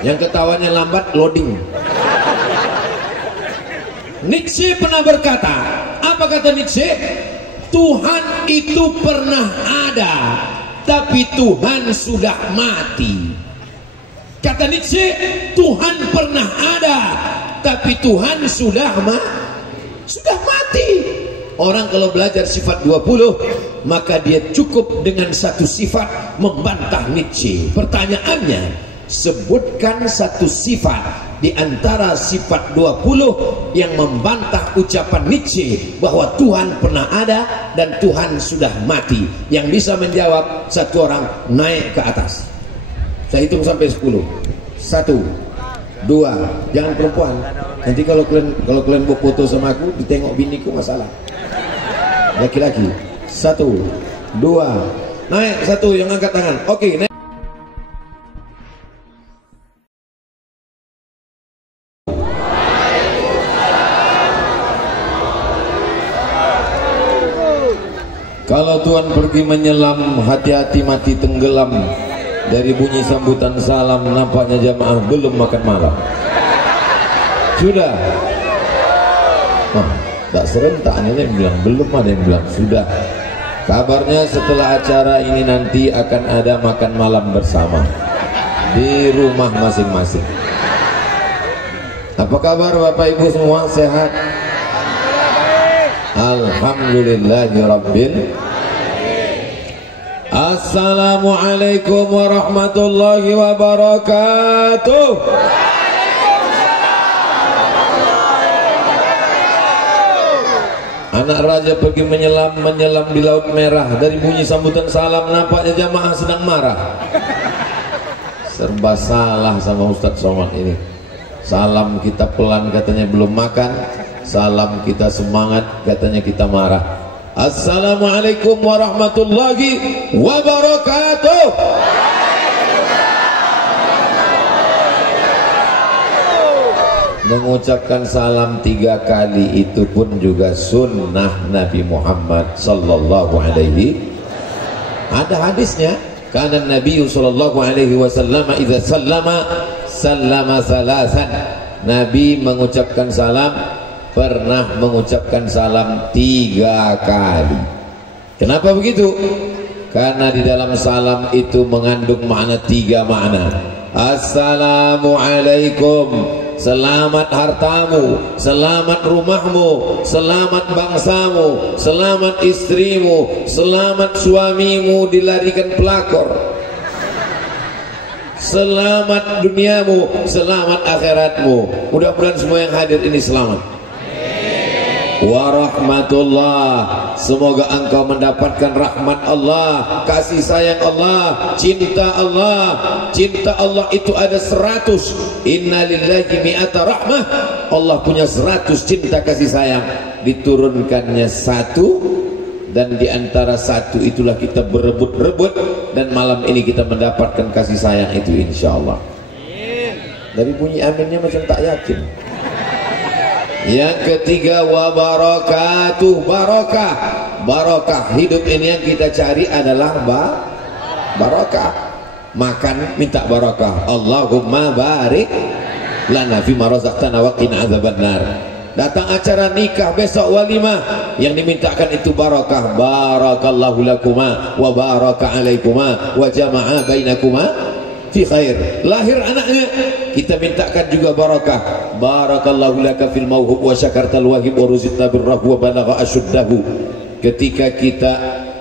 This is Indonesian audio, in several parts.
Yang ketawanya lambat loading. Nietzsche pernah berkata, apa kata Nietzsche? Tuhan itu pernah ada, tapi Tuhan sudah mati. Kata Nietzsche, Tuhan pernah ada, tapi Tuhan sudah mati. Orang kalau belajar sifat 20, maka dia cukup dengan satu sifat membantah Nietzsche. Pertanyaannya, sebutkan satu sifat di antara sifat 20 yang membantah ucapan Nietzsche bahwa Tuhan pernah ada dan Tuhan sudah mati. Yang bisa menjawab satu orang naik ke atas. Saya hitung sampai 10. 1, 2, jangan perempuan. Nanti kalau kalian mau foto sama aku, ditengok biniku masalah. Laki-laki. 1, 2, naik. 1 yang angkat tangan. Oke, naik. Kalau Tuhan pergi menyelam, hati-hati mati tenggelam. Dari bunyi sambutan salam, nampaknya jamaah belum makan malam. Sudah. Oh, tak serentak, ada yang bilang belum, ada yang bilang sudah. Kabarnya setelah acara ini nanti akan ada makan malam bersama di rumah masing-masing. Apa kabar Bapak Ibu semua, sehat? Alhamdulillahirabbil. Assalamualaikum warahmatullahi wabarakatuh. Anak raja pergi menyelam di laut merah. Dari bunyi sambutan salam, nampaknya jamaah sedang marah. Serba salah sama Ustadz Somad ini. Salam kita pelan, katanya belum makan. Salam kita semangat, katanya kita marah. Assalamualaikum warahmatullahi wabarakatuh. Mengucapkan salam 3 kali itu pun juga sunnah Nabi Muhammad sallallahu alaihi. Ada hadisnya, karena Nabi sallallahu alaihi wasallam idza sallama salasan. Nabi mengucapkan salam, pernah mengucapkan salam 3 kali. Kenapa begitu? Karena di dalam salam itu mengandung makna 3 makna. Assalamualaikum, selamat hartamu, selamat rumahmu, selamat bangsamu, selamat istrimu, selamat suamimu dilarikan pelakor, selamat duniamu, selamat akhiratmu. Mudah-mudahan semua yang hadir ini selamat. Warahmatullah, semoga engkau mendapatkan rahmat Allah, kasih sayang Allah, cinta Allah. Cinta Allah itu ada 100. Innalillahi mi'ata rahmah. Allah punya 100 cinta kasih sayang. Diturunkannya 1, dan diantara 1 itulah kita berebut-rebut, dan malam ini kita mendapatkan kasih sayang itu insyaallah. Dari bunyi aminnya macam tak yakin. Yang ketiga, wabarakatuh, barokah. Barokah hidup ini yang kita cari adalah barokah. Makan minta barokah. Allahumma barik lana fima razaqtana wa qina adzabannar. Datang acara nikah, besok walimah, yang dimintakan itu barokah. Barakallahu lakuma wa baraka alaikuma wa jama'a bainakuma fi khair. Lahir anaknya, kita mintakan juga barakah. Barakallahu laka fil mauhub wa syakartal wahib wa ruzitna birrahu wa balagha asyuddahu. Ketika kita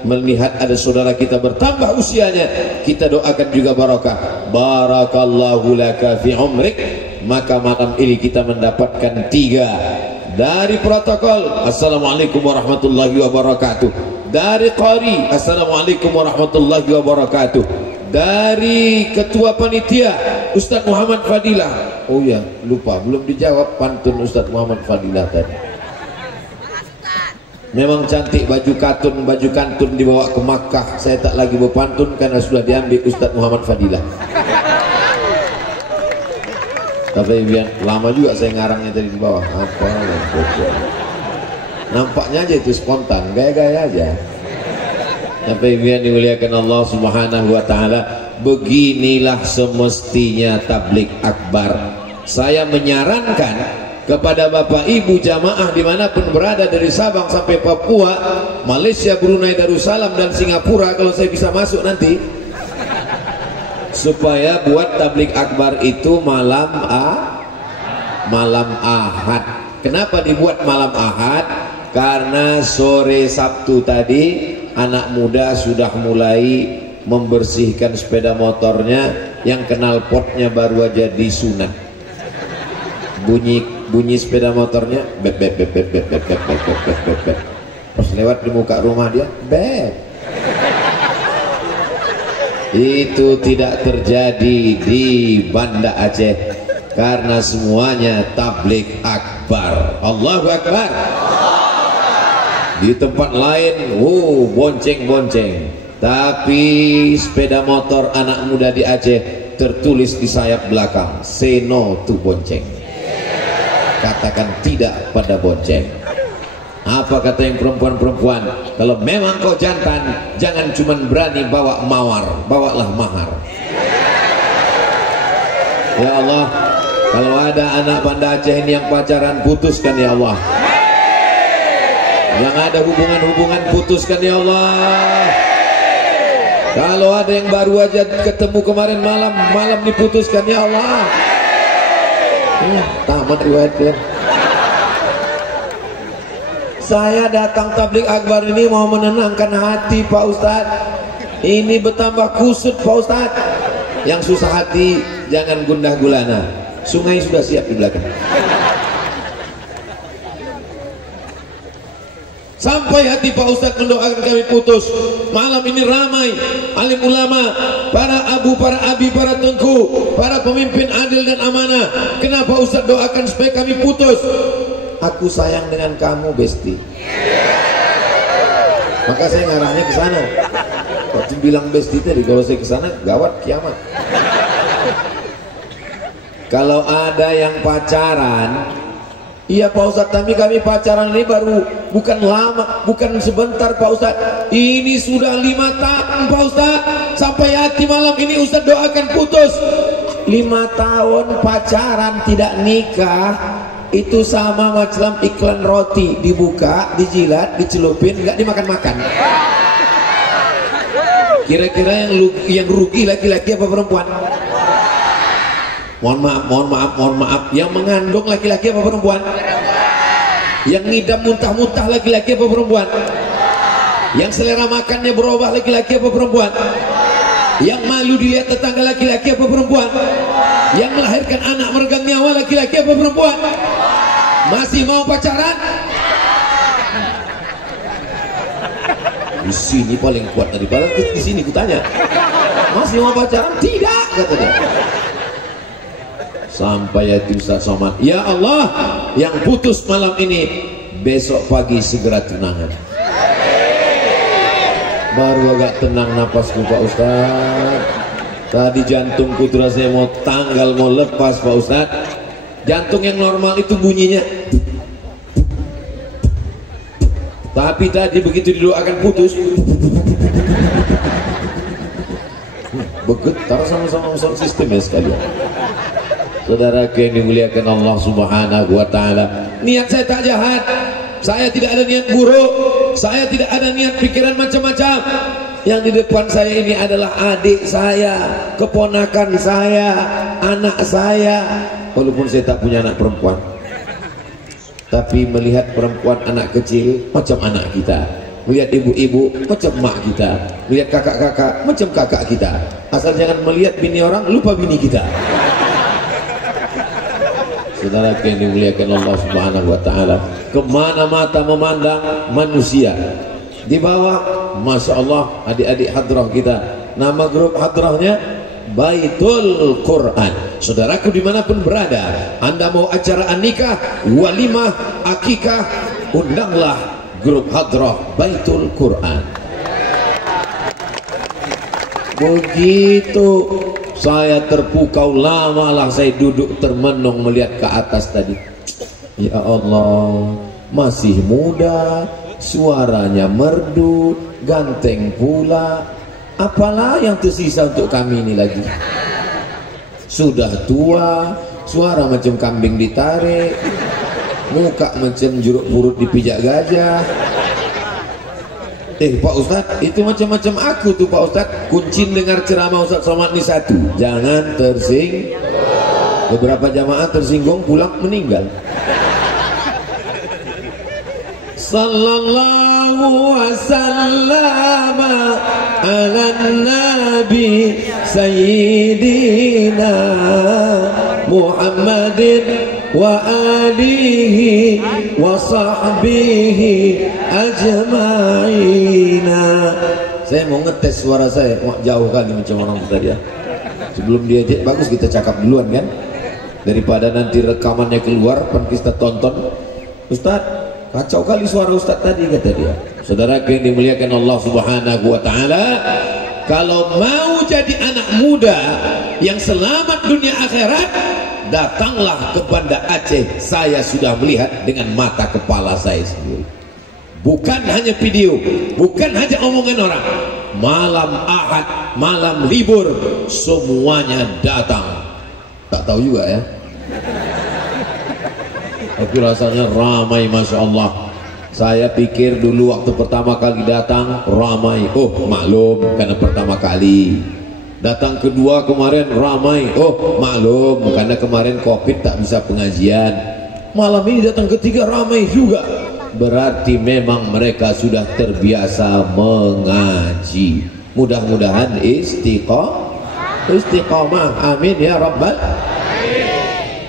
melihat ada saudara kita bertambah usianya, kita doakan juga barakah. Barakallahu laka fi umrik. Maka malam ini kita mendapatkan 3 dari protokol. Assalamualaikum warahmatullahi wabarakatuh. Dari qari, assalamualaikum warahmatullahi wabarakatuh. Dari ketua panitia Ustadz Muhammad Fadilah. Oh ya, lupa, belum dijawab pantun Ustadz Muhammad Fadilah tadi. Memang cantik baju kantun dibawa ke Makkah. Saya tak lagi berpantun karena sudah diambil Ustadz Muhammad Fadilah. Tapi biar lama juga saya ngarangnya tadi di bawah. Apa? Nampaknya aja itu spontan, gaya-gaya aja. Tapi biar dimuliakan Allah Subhanahu wa taala, beginilah semestinya tabligh akbar. Saya menyarankan kepada Bapak Ibu jamaah dimanapun berada, dari Sabang sampai Papua, Malaysia, Brunei Darussalam dan Singapura, kalau saya bisa masuk nanti, supaya buat tabligh akbar itu malam Ahad. Kenapa dibuat malam Ahad? Karena sore Sabtu tadi anak muda sudah mulai membersihkan sepeda motornya, yang kenal potnya baru aja disunat. Bunyi sepeda motornya bep bep bep bep bep bep bep bep bep bep bep. Pas lewat di muka rumah dia bep. Itu tidak terjadi di Banda Aceh karena semuanya tabligh akbar. Allahu akbar. Di tempat lain bonceng-bonceng, tapi sepeda motor anak muda di Aceh tertulis di sayap belakang, say no to bonceng. Katakan tidak pada bonceng. Apa kata yang perempuan-perempuan? Kalau memang kau jantan, jangan cuma berani bawa mawar, bawalah mahar. Ya Allah, kalau ada anak Banda Aceh ini yang pacaran, putuskan ya Allah. Yang ada hubungan-hubungan, putuskan ya Allah. Kalau ada yang baru aja ketemu kemarin malam diputuskan ya Allah. Tamat riwayatnya. Saya datang tabligh akbar ini mau menenangkan hati Pak Ustadz. Ini bertambah kusut Pak Ustadz. Yang susah hati jangan gundah gulana. Sungai sudah siap di belakang. Sampai hati Pak Ustadz mendoakan kami putus. Malam ini ramai alim ulama, para abu, para abi, para tengku, para pemimpin adil dan amanah. Kenapa Ustadz doakan supaya kami putus? Aku sayang dengan kamu, Besti. Maka saya ngarahnya ke sana. Waktu bilang Besti tadi, kalau saya ke sana gawat kiamat. Kalau ada yang pacaran, iya Pak Ustadz, tapi kami pacaran ini baru, bukan lama, bukan sebentar Pak Ustadz. Ini sudah 5 tahun Pak Ustadz. Sampai hati malam ini Ustadz doakan putus. 5 tahun pacaran tidak nikah, itu sama macam iklan roti, dibuka, dijilat, dicelupin, nggak dimakan-makan. Kira-kira yang rugi laki-laki apa perempuan? Mohon maaf, yang mengandung laki-laki apa perempuan? Yang ngidam muntah-muntah laki-laki apa perempuan? Yang selera makannya berubah laki-laki apa perempuan? Yang malu dilihat tetangga laki-laki apa perempuan? Yang melahirkan anak meregang nyawa laki-laki apa perempuan? Masih mau pacaran? Di sini paling kuat dari balas, di sini kutanya. Masih mau pacaran? Tidak, kata dia. Sampai hati Ustaz Somad, ya Allah, yang putus malam ini besok pagi segera tunangan. Baru agak tenang napasku Pak Ustaz. Tadi jantungku terasa mau tanggal, mau lepas Pak Ustaz. Jantung yang normal itu bunyinya, tapi tadi begitu didoakan putus, bergetar sama-sama sound system ya sekalian. Saudara yang dimuliakan Allah Subhanahu wa ta'ala, niat saya tak jahat, saya tidak ada niat buruk, saya tidak ada niat pikiran macam-macam. Yang di depan saya ini adalah adik saya, keponakan saya, anak saya. Walaupun saya tak punya anak perempuan, tapi melihat perempuan anak kecil macam anak kita, melihat ibu-ibu macam mak kita, melihat kakak-kakak macam kakak kita. Asal jangan melihat bini orang lupa bini kita. Saudara yang dimuliakan Allah Subhanahu wa ta'ala, kemana mata memandang manusia. Di bawah, Masya Allah, adik-adik hadrah kita, nama grup hadrahnya Baitul Quran. Saudaraku dimanapun berada, Anda mau acara nikah, walimah, akikah, undanglah grup hadrah Baitul Quran. Begitu saya terpukau, lamalah saya duduk termenung melihat ke atas tadi. Ya Allah, masih muda, suaranya merdu, ganteng pula. Apalah yang tersisa untuk kami ini lagi? Sudah tua, suara macam kambing ditarik, muka macam jeruk purut dipijak gajah. Pak Ustadz, itu macam-macam aku tuh Pak Ustadz. Kuncin dengar ceramah Ustadz Somad ini satu, jangan tersinggung. Beberapa jamaah tersinggung pulang meninggal. Sallallahu wasallam ala nabi sayyidina Muhammadin wa alihi wa sahbihi ajma'ina. Saya mau ngetes suara saya, wah jauh kali macam orang tadi ya. Sebelum dia bagus kita cakap duluan kan, daripada nanti rekamannya keluar pan kita tonton. Ustadz, kacau kali suara Ustadz tadi, kata dia. Saudara yang dimuliakan Allah Subhanahu wa taala, kalau mau jadi anak muda yang selamat dunia akhirat, datanglah ke Banda Aceh. Saya sudah melihat dengan mata kepala saya sendiri. Bukan hanya video, bukan hanya omongan orang. Malam Ahad, malam libur, semuanya datang. Tak tahu juga ya, tapi rasanya ramai, Masya Allah. Saya pikir dulu waktu pertama kali datang ramai, oh maklum karena pertama kali. Datang kedua kemarin ramai, oh maklum karena kemarin Covid tak bisa pengajian. Malam ini datang ketiga ramai juga, berarti memang mereka sudah terbiasa mengaji. Mudah-mudahan istiqamah, amin ya rabbal.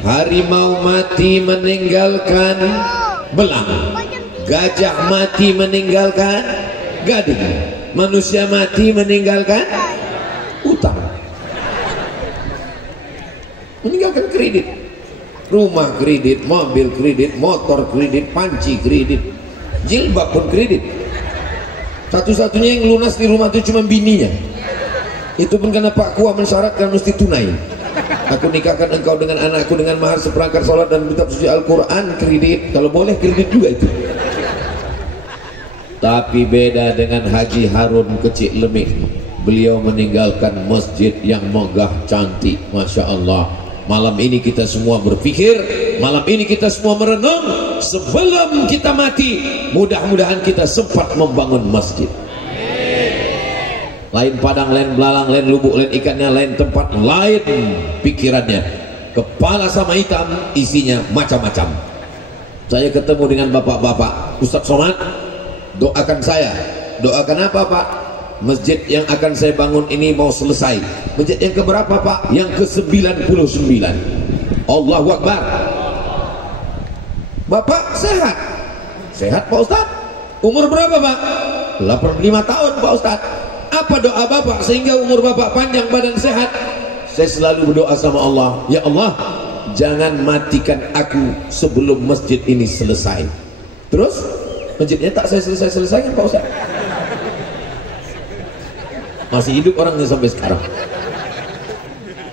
Harimau mati meninggalkan belang, gajah mati meninggalkan gading, manusia mati meninggalkan utang, meninggalkan kredit, rumah kredit, mobil kredit, motor kredit, panci kredit, jilbab pun kredit. Satu-satunya yang lunas di rumah itu cuma bininya, itu pun karena Pak Kua mensyaratkan mesti tunai. Aku nikahkan engkau dengan anakku dengan mahar seperangkat sholat dan kitab suci Al-Quran, kredit, kalau boleh kredit juga itu. Tapi beda dengan Haji Harun Kecik Lemik, beliau meninggalkan masjid yang megah cantik, Masya Allah. Malam ini kita semua berpikir, malam ini kita semua merenung, sebelum kita mati mudah-mudahan kita sempat membangun masjid. Lain padang, lain belalang, lain lubuk, lain ikannya, lain tempat, lain pikirannya. Kepala sama hitam, isinya macam-macam. Saya ketemu dengan bapak-bapak, Ustadz Somad, doakan saya. Doakan apa Pak? Masjid yang akan saya bangun ini mau selesai. Masjid yang keberapa Pak? Yang ke-99. Allahu Akbar. Bapak sehat? Sehat Pak Ustadz. Umur berapa Pak? 85 tahun Pak Ustadz. Apa doa Bapak sehingga umur Bapak panjang, badan sehat? Saya selalu berdoa sama Allah, ya Allah, jangan matikan aku sebelum masjid ini selesai. Terus masjidnya tak saya selesaikan Pak Ustaz. Masih hidup orangnya sampai sekarang.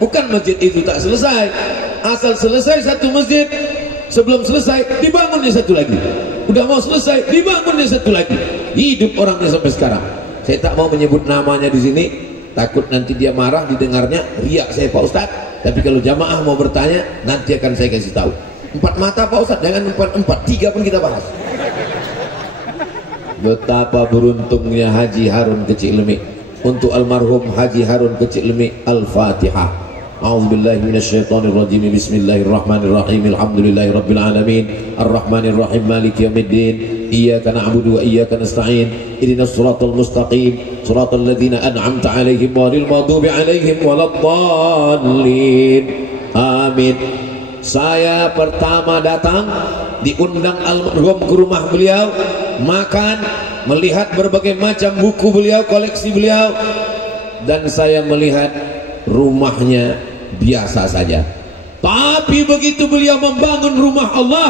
Bukan masjid itu tak selesai, asal selesai satu masjid, sebelum selesai dibangunnya satu lagi. Udah mau selesai dibangunnya satu lagi. Hidup orangnya sampai sekarang. Saya tak mau menyebut namanya di sini, takut nanti dia marah didengarnya riak saya Pak Ustadz. Tapi kalau jamaah mau bertanya, nanti akan saya kasih tahu. 4 mata Pak Ustadz, jangan 4, 3 pun kita bahas. Betapa beruntungnya Haji Harun Kecik Lemik. Untuk almarhum Haji Harun Kecik Lemik, Al-Fatihah. A'udzubillahi minasyaitonirrajim. Bismillahirrahmanirrahim. Alhamdulillahirabbil alamin. Arrahmanirrahim. Maliki yaumiddin. Iyyaka na'budu wa iyyaka nasta'in. Ihdinas siratal mustaqim. Siratal ladzina an'amta 'alaihim ghairil maghdubi 'alaihim waladdallin. Amin. Saya pertama datang diundang almarhum ke rumah beliau, makan, melihat berbagai macam buku beliau, koleksi beliau, dan saya melihat rumahnya biasa saja. Tapi begitu beliau membangun rumah Allah,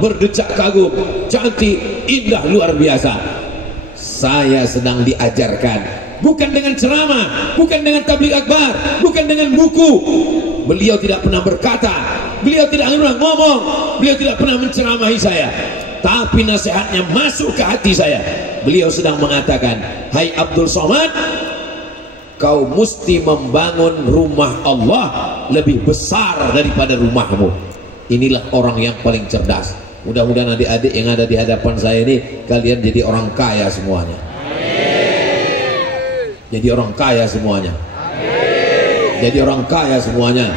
berdecak kagum, cantik, indah, luar biasa. Saya sedang diajarkan, bukan dengan ceramah, bukan dengan tabligh akbar, bukan dengan buku. Beliau tidak pernah berkata, beliau tidak pernah ngomong, beliau tidak pernah menceramahi saya, tapi nasihatnya masuk ke hati saya. Beliau sedang mengatakan, hai Abdul Somad, kau mesti membangun rumah Allah lebih besar daripada rumahmu. Inilah orang yang paling cerdas. Mudah-mudahan adik-adik yang ada di hadapan saya ini, kalian jadi orang kaya semuanya. Jadi orang kaya semuanya. Jadi orang kaya semuanya.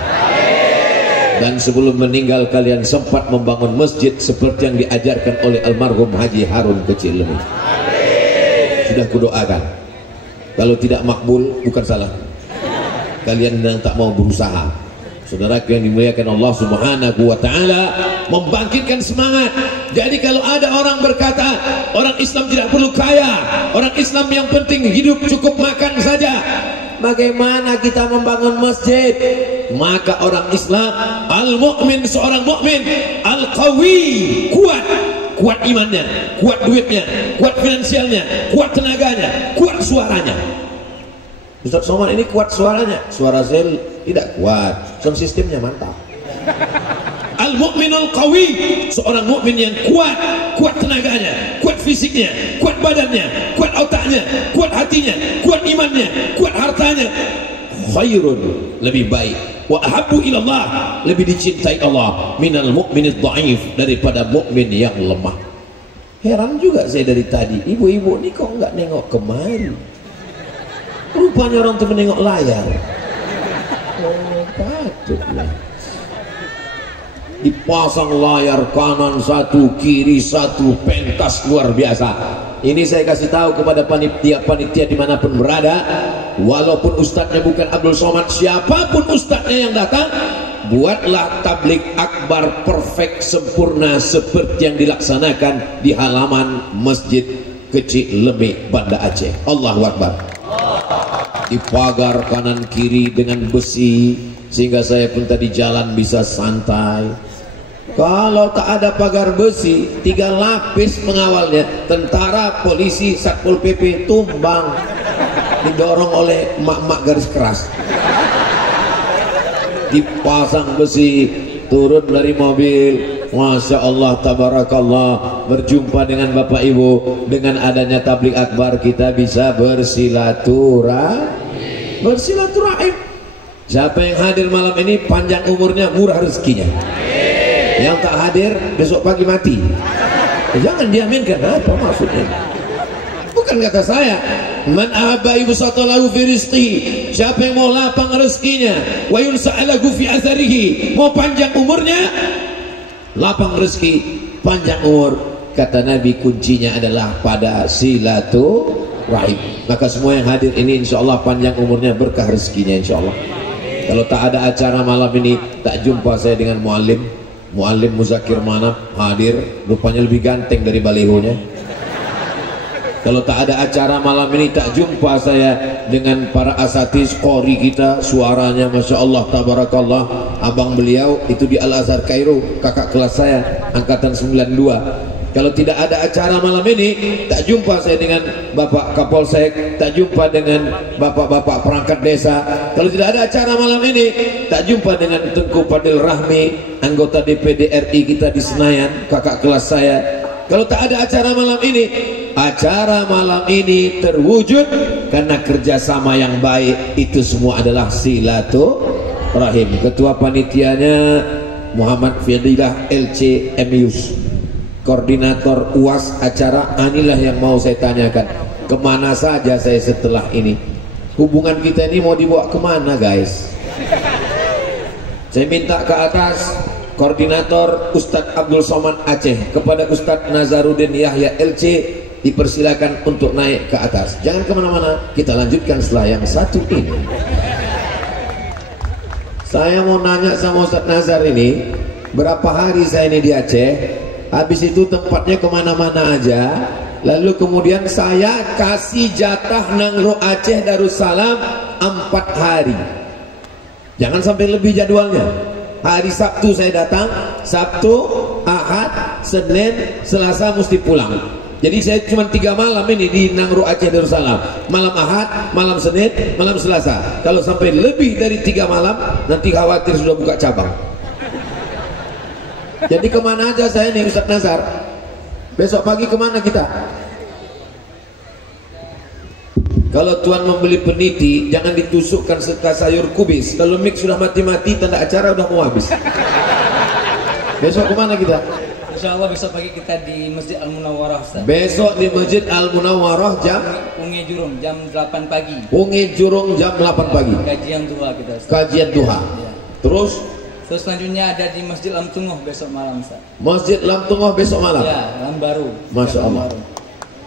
Dan sebelum meninggal kalian sempat membangun masjid seperti yang diajarkan oleh almarhum Haji Harun Kecil Lemi. Sudah kudoakan. Kalau tidak makbul bukan salah kalian yang tak mau berusaha. Saudara yang dimuliakan Allah Subhanahu wa taala, membangkitkan semangat. Jadi kalau ada orang berkata orang Islam tidak perlu kaya, orang Islam yang penting hidup cukup makan saja, bagaimana kita membangun masjid? Maka orang Islam, al-mu'min, seorang mukmin, al-qawi, kuat imannya, kuat duitnya, kuat finansialnya, kuat tenaganya, kuat suaranya. Ustaz Somad ini kuat suaranya, suara saya tidak kuat, sound sistemnya mantap. Al-mu'minul qawi, seorang mukmin yang kuat tenaganya, kuat fisiknya, kuat badannya, kuat otaknya, kuat hatinya, kuat imannya, kuat hartanya. Khairun, lebih baik, wa ahabbu ilallah, lebih dicintai Allah, minal mu'minid dha'if, daripada mukmin yang lemah. Heran juga saya dari tadi, ibu-ibu ini kok nggak nengok kemari? Rupanya orang tuh menengok layar. Oh, patutlah. Dipasang layar kanan satu, kiri satu, pentas luar biasa. Ini saya kasih tahu kepada panitia dimanapun berada, walaupun ustadznya bukan Abdul Somad, siapapun ustadznya yang datang, buatlah tablik akbar perfect, sempurna seperti yang dilaksanakan di halaman Masjid Kecil Lemi, Banda Aceh. Allahu Akbar. Di pagar kanan kiri dengan besi, sehingga saya pun tadi jalan bisa santai. Kalau tak ada pagar besi, 3 lapis mengawalnya, tentara, polisi, satpol pp tumbang, didorong oleh emak-emak garis keras. Dipasang besi, turun dari mobil, Masya Allah, tabarakallah, berjumpa dengan Bapak Ibu. Dengan adanya tablik akbar kita bisa bersilaturahim. Siapa yang hadir malam ini panjang umurnya, murah rezekinya. Yang tak hadir besok pagi mati. Jangan diaminkan. Apa maksudnya? Bukan kata saya. Man ahabba yubsatalahu fi rizqihi, siapa yang mau lapang rezekinya, wa yunsa'alahu fi atharihi, mau panjang umurnya, lapang rezeki, panjang umur, kata Nabi kuncinya adalah pada silaturahim. Maka semua yang hadir ini insyaallah panjang umurnya, berkah rezekinya insyaallah. Kalau tak ada acara malam ini, tak jumpa saya dengan muallim Muzakir Manap hadir, rupanya lebih ganteng dari balihonya. Kalau tak ada acara malam ini, tak jumpa saya dengan para asatiz qori kita, suaranya Masya Allah tabarakallah. Abang beliau itu di Al-Azhar Kairo, kakak kelas saya, angkatan 92. Kalau tidak ada acara malam ini, tak jumpa saya dengan Bapak Kapolsek, tak jumpa dengan bapak-bapak perangkat desa. Kalau tidak ada acara malam ini, tak jumpa dengan Tengku Fadil Rahmi, anggota DPD RI kita di Senayan, kakak kelas saya. Kalau tak ada acara malam ini terwujud karena kerjasama yang baik. Itu semua adalah silaturahim. Ketua panitianya Muhammad Fidilah LC Emius, koordinator UAS acara. Inilah yang mau saya tanyakan, kemana saja saya setelah ini? Hubungan kita ini mau dibawa kemana guys? Saya minta ke atas koordinator Ustadz Abdul Somad Aceh kepada Ustadz Nazaruddin Yahya LC, dipersilakan untuk naik ke atas. Jangan kemana-mana, kita lanjutkan setelah yang satu ini. Saya mau nanya sama Ustadz Nazar ini, berapa hari saya ini di Aceh, habis itu tempatnya kemana-mana aja, lalu kemudian saya kasih jatah Nangro Aceh Darussalam 4 hari. Jangan sampai lebih jadwalnya. Hari Sabtu saya datang, Sabtu, Ahad, Senin, Selasa mesti pulang. Jadi saya cuma 3 malam ini di Nangro Aceh Darussalam. Malam Ahad, malam Senin, malam Selasa. Kalau sampai lebih dari 3 malam, nanti khawatir sudah buka cabang. Jadi kemana aja saya nih Ustadz Nazar? Besok pagi kemana kita? Kalau tuan membeli peniti, jangan ditusukkan seka sayur kubis. Kalau mix sudah mati-mati, tanda acara udah mau habis. Besok kemana kita? Insya Allah besok pagi kita di Masjid Al-Munawwarah, Ustaz. Besok di Masjid Al-Munawwarah jam Unge Jurung jam 8 pagi. Unge Jurung jam 8 pagi. Kajian duha kita, Ustaz. Kajian duha. Ya. Terus selanjutnya ada di Masjid Lam Tunguh besok malam, Ustaz. Masjid Lam Tunguh besok malam. Ya, Lam Baru. Masya Allah. Baru.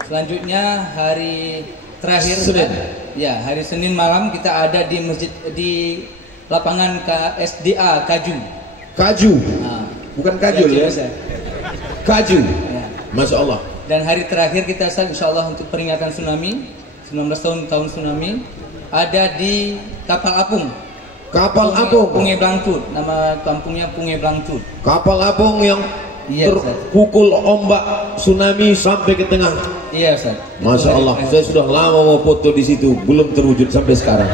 Selanjutnya hari terakhir Senin. Ya, hari Senin malam kita ada di masjid di lapangan SDA Kaju. Kaju. Nah, bukan kajul ya. Kaju. Ya. Masya Allah. Dan hari terakhir kita insya Allah untuk peringatan tsunami 19 tahun tsunami ada di Kapal Apung. Kapal Apung. Punge Blangcut, nama kampungnya Punge Blangcut. Kapal Apung yang Iya, terpukul ombak tsunami sampai ke tengah. Iya, Ustaz. Masya Allah, saya sudah lama mau foto di situ, belum terwujud sampai sekarang.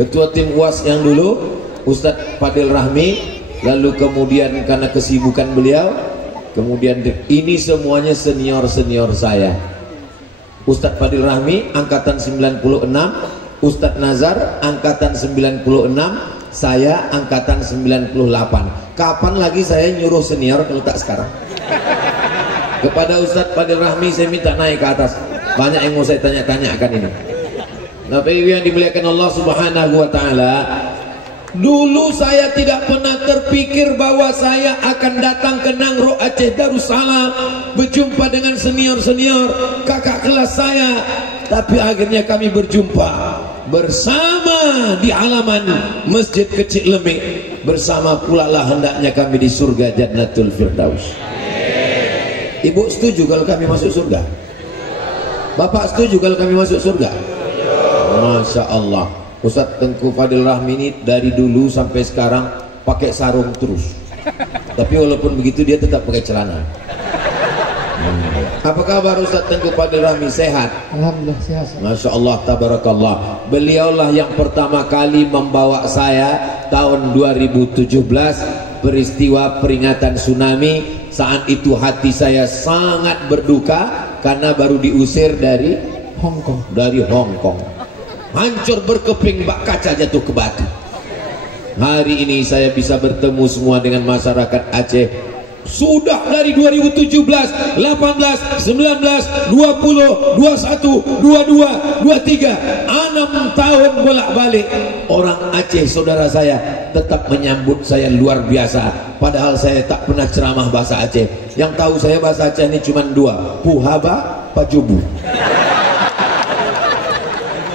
Ketua tim UAS yang dulu Ustadz Fadil Rahmi, lalu kemudian karena kesibukan beliau, kemudian ini semuanya senior-senior saya. Ustadz Fadil Rahmi angkatan 96, Ustadz Nazar angkatan 96, saya angkatan 98. Kapan lagi saya nyuruh senior kalau tak sekarang? Kepada Ustadz Fadil Rahmi saya minta naik ke atas. Banyak yang mau saya tanya-tanyakan ini. Nah, yang dimuliakan Allah Subhanahu wa taala, dulu saya tidak pernah terpikir bahwa saya akan datang ke Nangro Aceh Darussalam berjumpa dengan senior-senior kakak kelas saya, tapi akhirnya kami berjumpa bersama di halaman Masjid Kecil Lemik, bersama pula lah hendaknya kami di surga Jannatul Firdaus. Ibu setuju kalau kami masuk surga? Bapak setuju kalau kami masuk surga? Masya Allah. Ustadz Tengku Fadil Rahmi ini dari dulu sampai sekarang pakai sarung terus. Tapi walaupun begitu dia tetap pakai celana. Apa kabar Ustadz Tengku Fadil Rahmi? Sehat? Alhamdulillah sehat. Masya Allah, tabarakallah. Beliaulah yang pertama kali membawa saya tahun 2017 peristiwa peringatan tsunami. Saat itu hati saya sangat berduka karena baru diusir dari Hong Kong. Hancur berkeping, bak kaca jatuh ke batu. Hari ini saya bisa bertemu semua dengan masyarakat Aceh. Sudah dari 2017, 18, 19, 20, 21, 22, 23, 6 tahun bolak-balik. Orang Aceh saudara saya tetap menyambut saya luar biasa. Padahal saya tak pernah ceramah bahasa Aceh. Yang tahu saya bahasa Aceh ini cuma 2, Puhaba, Pajubu.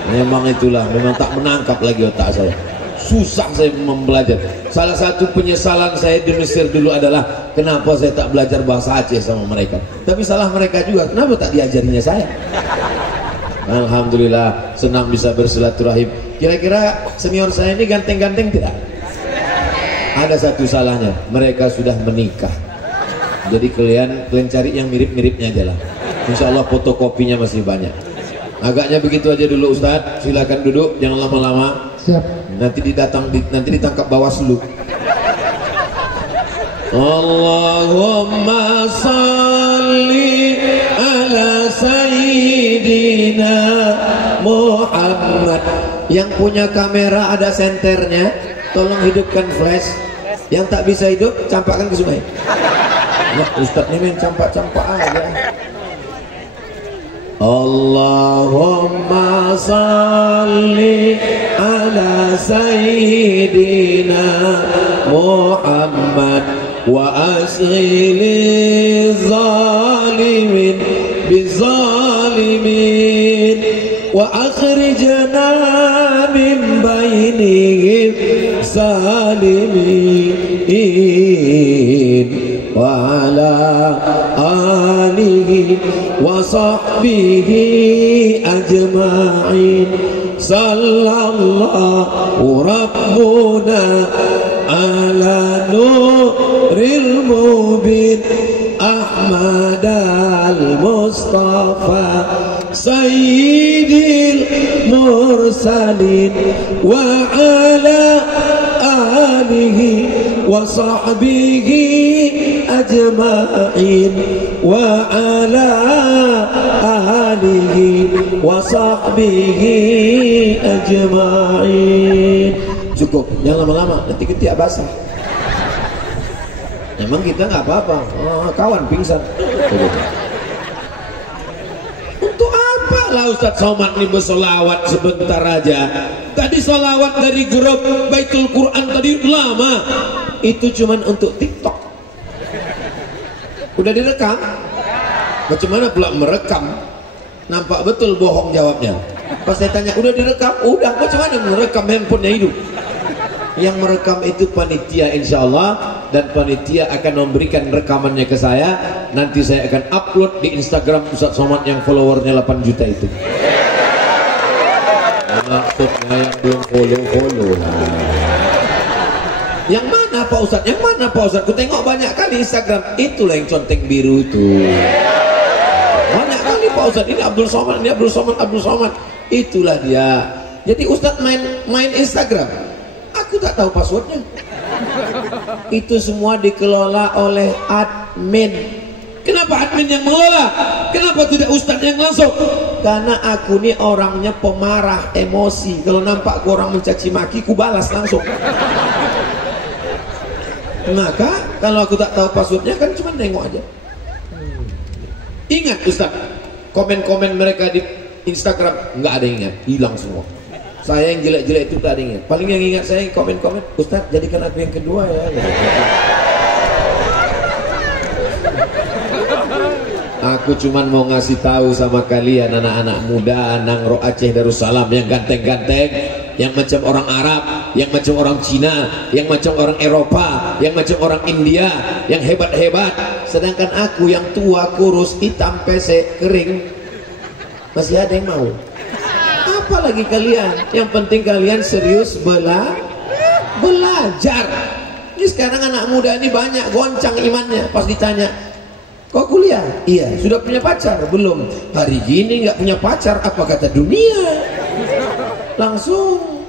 Memang itulah, memang tak menangkap lagi otak saya. Susah saya membelajar. Salah satu penyesalan saya di Mesir dulu adalah kenapa saya tak belajar bahasa Aceh sama mereka. Tapi salah mereka juga, kenapa tak diajarinya saya? Alhamdulillah, senang bisa bersilaturahim. Kira-kira senior saya ini ganteng-ganteng tidak? Ada satu salahnya, mereka sudah menikah. Jadi kalian cari yang mirip-miripnya aja lah. Insya Allah fotokopinya masih banyak. Agaknya begitu aja dulu Ustadz. Silakan duduk, jangan lama-lama. Siap. Nanti ditangkap Bawaslu. Allahumma salli ala sayyidina Muhammad. Yang punya kamera ada senternya, tolong hidupkan flash. Yang tak bisa hidup, campakkan ke sungai. Ya, Ustadz ini main campak-campak aja. Allahumma salli ala sayyidina Muhammad wa asghili zalimin bizalimin wa akhrijna min bainihim salimin wa ala alihi wa sahbihi ajma'in. Sallallahu rabbuna ala nuril mubin Ahmad al-Mustafa sayyidil mursalin wa ala alihi wa sahbihi ajma'in wa ala alihi wa sahbihi ajma'in. Cukup, jangan lama-lama, nanti ketiak basah. Emang kita nggak apa-apa, kawan pingsan. Untuk apa lah Ustadz Somad nih bersolawat sebentar aja. Tadi solawat dari grup Baitul Quran tadi lama. Itu cuman untuk TikTok. Udah direkam? Bagaimana pula merekam? Nampak betul bohong jawabnya. Pas saya tanya, udah direkam? Udah, bagaimana merekam handphonenya hidup? Yang merekam itu panitia insya Allah, dan panitia akan memberikan rekamannya ke saya. Nanti saya akan upload di Instagram Ustadz Somad yang followernya 8 juta itu. Maksudnya yang belum follow. Yang mana Pak Ustadz? Yang mana Pak Ustadz? Ku tengok banyak kali Instagram. Itulah yang conteng biru itu. Banyak kali Pak Ustadz. Ini Abdul Somad, ini Abdul Somad, Abdul Somad. Itulah dia. Jadi Ustadz main Instagram. Aku tak tahu passwordnya. Itu semua dikelola oleh admin. Kenapa admin yang mengelola? Kenapa tidak Ustadz yang langsung? Karena aku ini orangnya pemarah, emosi. Kalau nampak orang mencaci maki, ku balas langsung. Maka kalau aku tak tahu passwordnya kan cuma nengok aja. Ingat Ustadz, komen-komen mereka di Instagram nggak ada yang ingat, hilang semua. Saya yang jelek-jelek itu tak ada yang ingat. Paling yang ingat saya komen-komen, Ustadz jadikan aku yang kedua ya. Aku cuman mau ngasih tahu sama kalian anak-anak muda Nangro Aceh Darussalam yang ganteng-ganteng, yang macam orang Arab, yang macam orang Cina, yang macam orang Eropa, yang macam orang India, yang hebat-hebat. Sedangkan aku yang tua, kurus, hitam, pesek, kering, masih ada yang mau. Apalagi kalian, yang penting kalian serius belajar. Ini sekarang anak muda ini banyak goncang imannya. Pas ditanya, kok kuliah? Iya. Sudah punya pacar? Belum. Hari gini nggak punya pacar, apa kata dunia? Langsung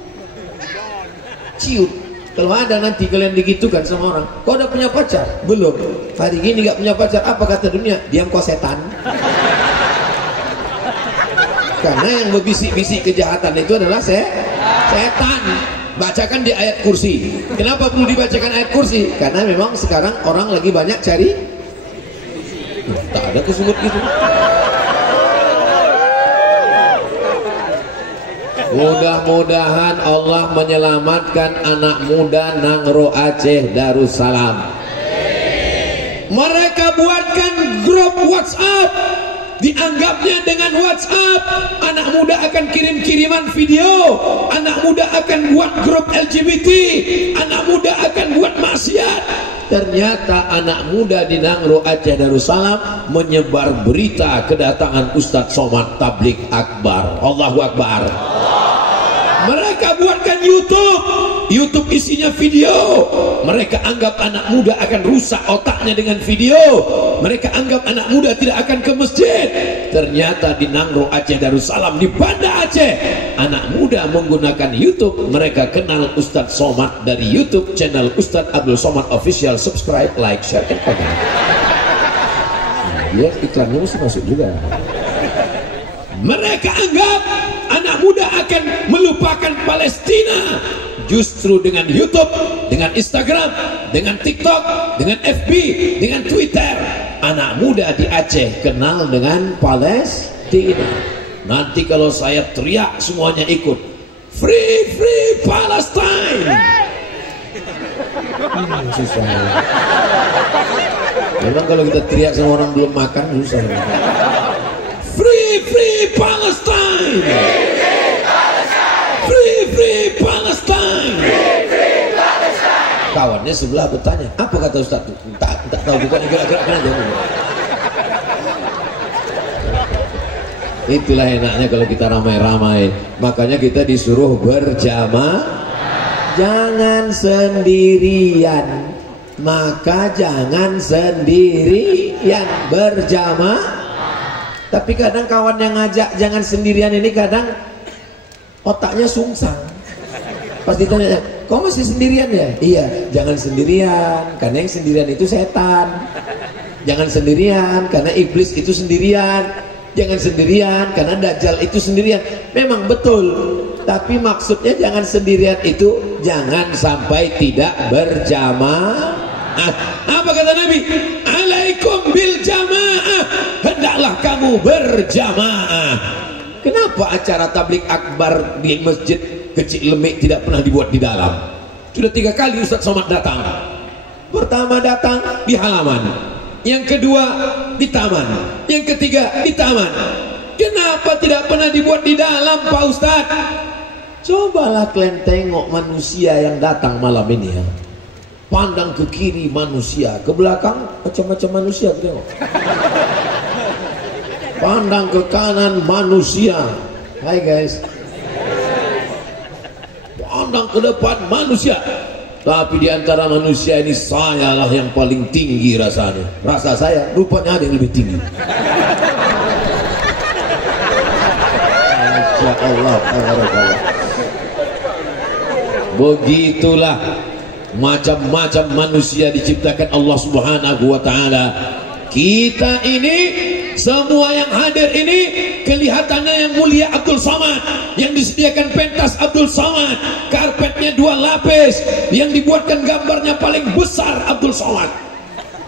ciut. Kalau ada nanti kalian digitukan sama orang, kok udah punya pacar? Belum. Hari gini nggak punya pacar, apa kata dunia? Diam kok setan. Karena yang berbisik-bisik kejahatan itu adalah setan. Bacakan di ayat kursi. Kenapa perlu dibacakan ayat kursi? Karena memang sekarang orang lagi banyak cari. Tak ada kesebut gitu. Mudah-mudahan Allah menyelamatkan anak muda Nangro Aceh Darussalam. Mereka buatkan grup WhatsApp. Dianggapnya dengan WhatsApp anak muda akan kirim-kiriman video, anak muda akan buat grup LGBT, anak muda akan buat maksiat. Ternyata anak muda di Nangro Aceh Darussalam menyebar berita kedatangan Ustadz Somad Tabligh Akbar. Allahu Akbar. Mereka buatkan YouTube isinya video. Mereka anggap anak muda akan rusak otaknya dengan video. Mereka anggap anak muda tidak akan ke masjid. Ternyata di Nangro Aceh Darussalam, di Banda Aceh, anak muda menggunakan YouTube. Mereka kenal Ustadz Somad dari YouTube channel Ustadz Abdul Somad Official. Subscribe, like, share, and comment. Dia iklannya mesti masuk juga. Mereka anggap anak muda akan melupakan Palestina. Justru dengan YouTube, dengan Instagram, dengan TikTok, dengan FB, dengan Twitter, anak muda di Aceh kenal dengan Palestina. Nanti kalau saya teriak semuanya ikut, Free Free Palestine. Susah. Memang kalau kita teriak sama orang belum makan susah. Free Free Palestine. Free Free Palestine. Kawannya sebelah bertanya, apa kata Ustaz? Tak tahu, bukan gerak-gerakkan aja. Itulah enaknya kalau kita ramai-ramai. Makanya kita disuruh berjamaah. Jangan sendirian. Maka jangan sendirian, berjamaah. Tapi kadang kawan yang ngajak jangan sendirian ini kadang otaknya sungsang. Pas ditanya, kok masih sendirian ya? Iya, jangan sendirian, karena yang sendirian itu setan. Jangan sendirian, karena iblis itu sendirian. Jangan sendirian, karena dajjal itu sendirian. Memang betul, tapi maksudnya jangan sendirian itu jangan sampai tidak berjamaah. Apa kata Nabi? Alaikum bil jamaah, hendaklah kamu berjamaah. Kenapa acara tablik akbar di masjid Kecil Lemik tidak pernah dibuat di dalam? Sudah 3 kali Ustaz Somad datang. Pertama datang di halaman, yang kedua di taman, yang ketiga di taman. Kenapa tidak pernah dibuat di dalam, Pak Ustaz? Cobalah kalian tengok manusia yang datang malam ini ya. Pandang ke kiri manusia, ke belakang macam-macam manusia, tengok. Pandang ke kanan manusia. Hai guys. Pandang ke depan manusia. Tapi di antara manusia ini sayalah yang paling tinggi rasanya. Rasa saya, rupanya ada yang lebih tinggi. Masya Allah. Begitulah macam-macam manusia diciptakan Allah Subhanahu wa taala. Kita ini semua yang hadir ini kelihatannya yang mulia Abdul Somad, yang disediakan pentas Abdul Somad, karpetnya 2 lapis, yang dibuatkan gambarnya paling besar Abdul Somad.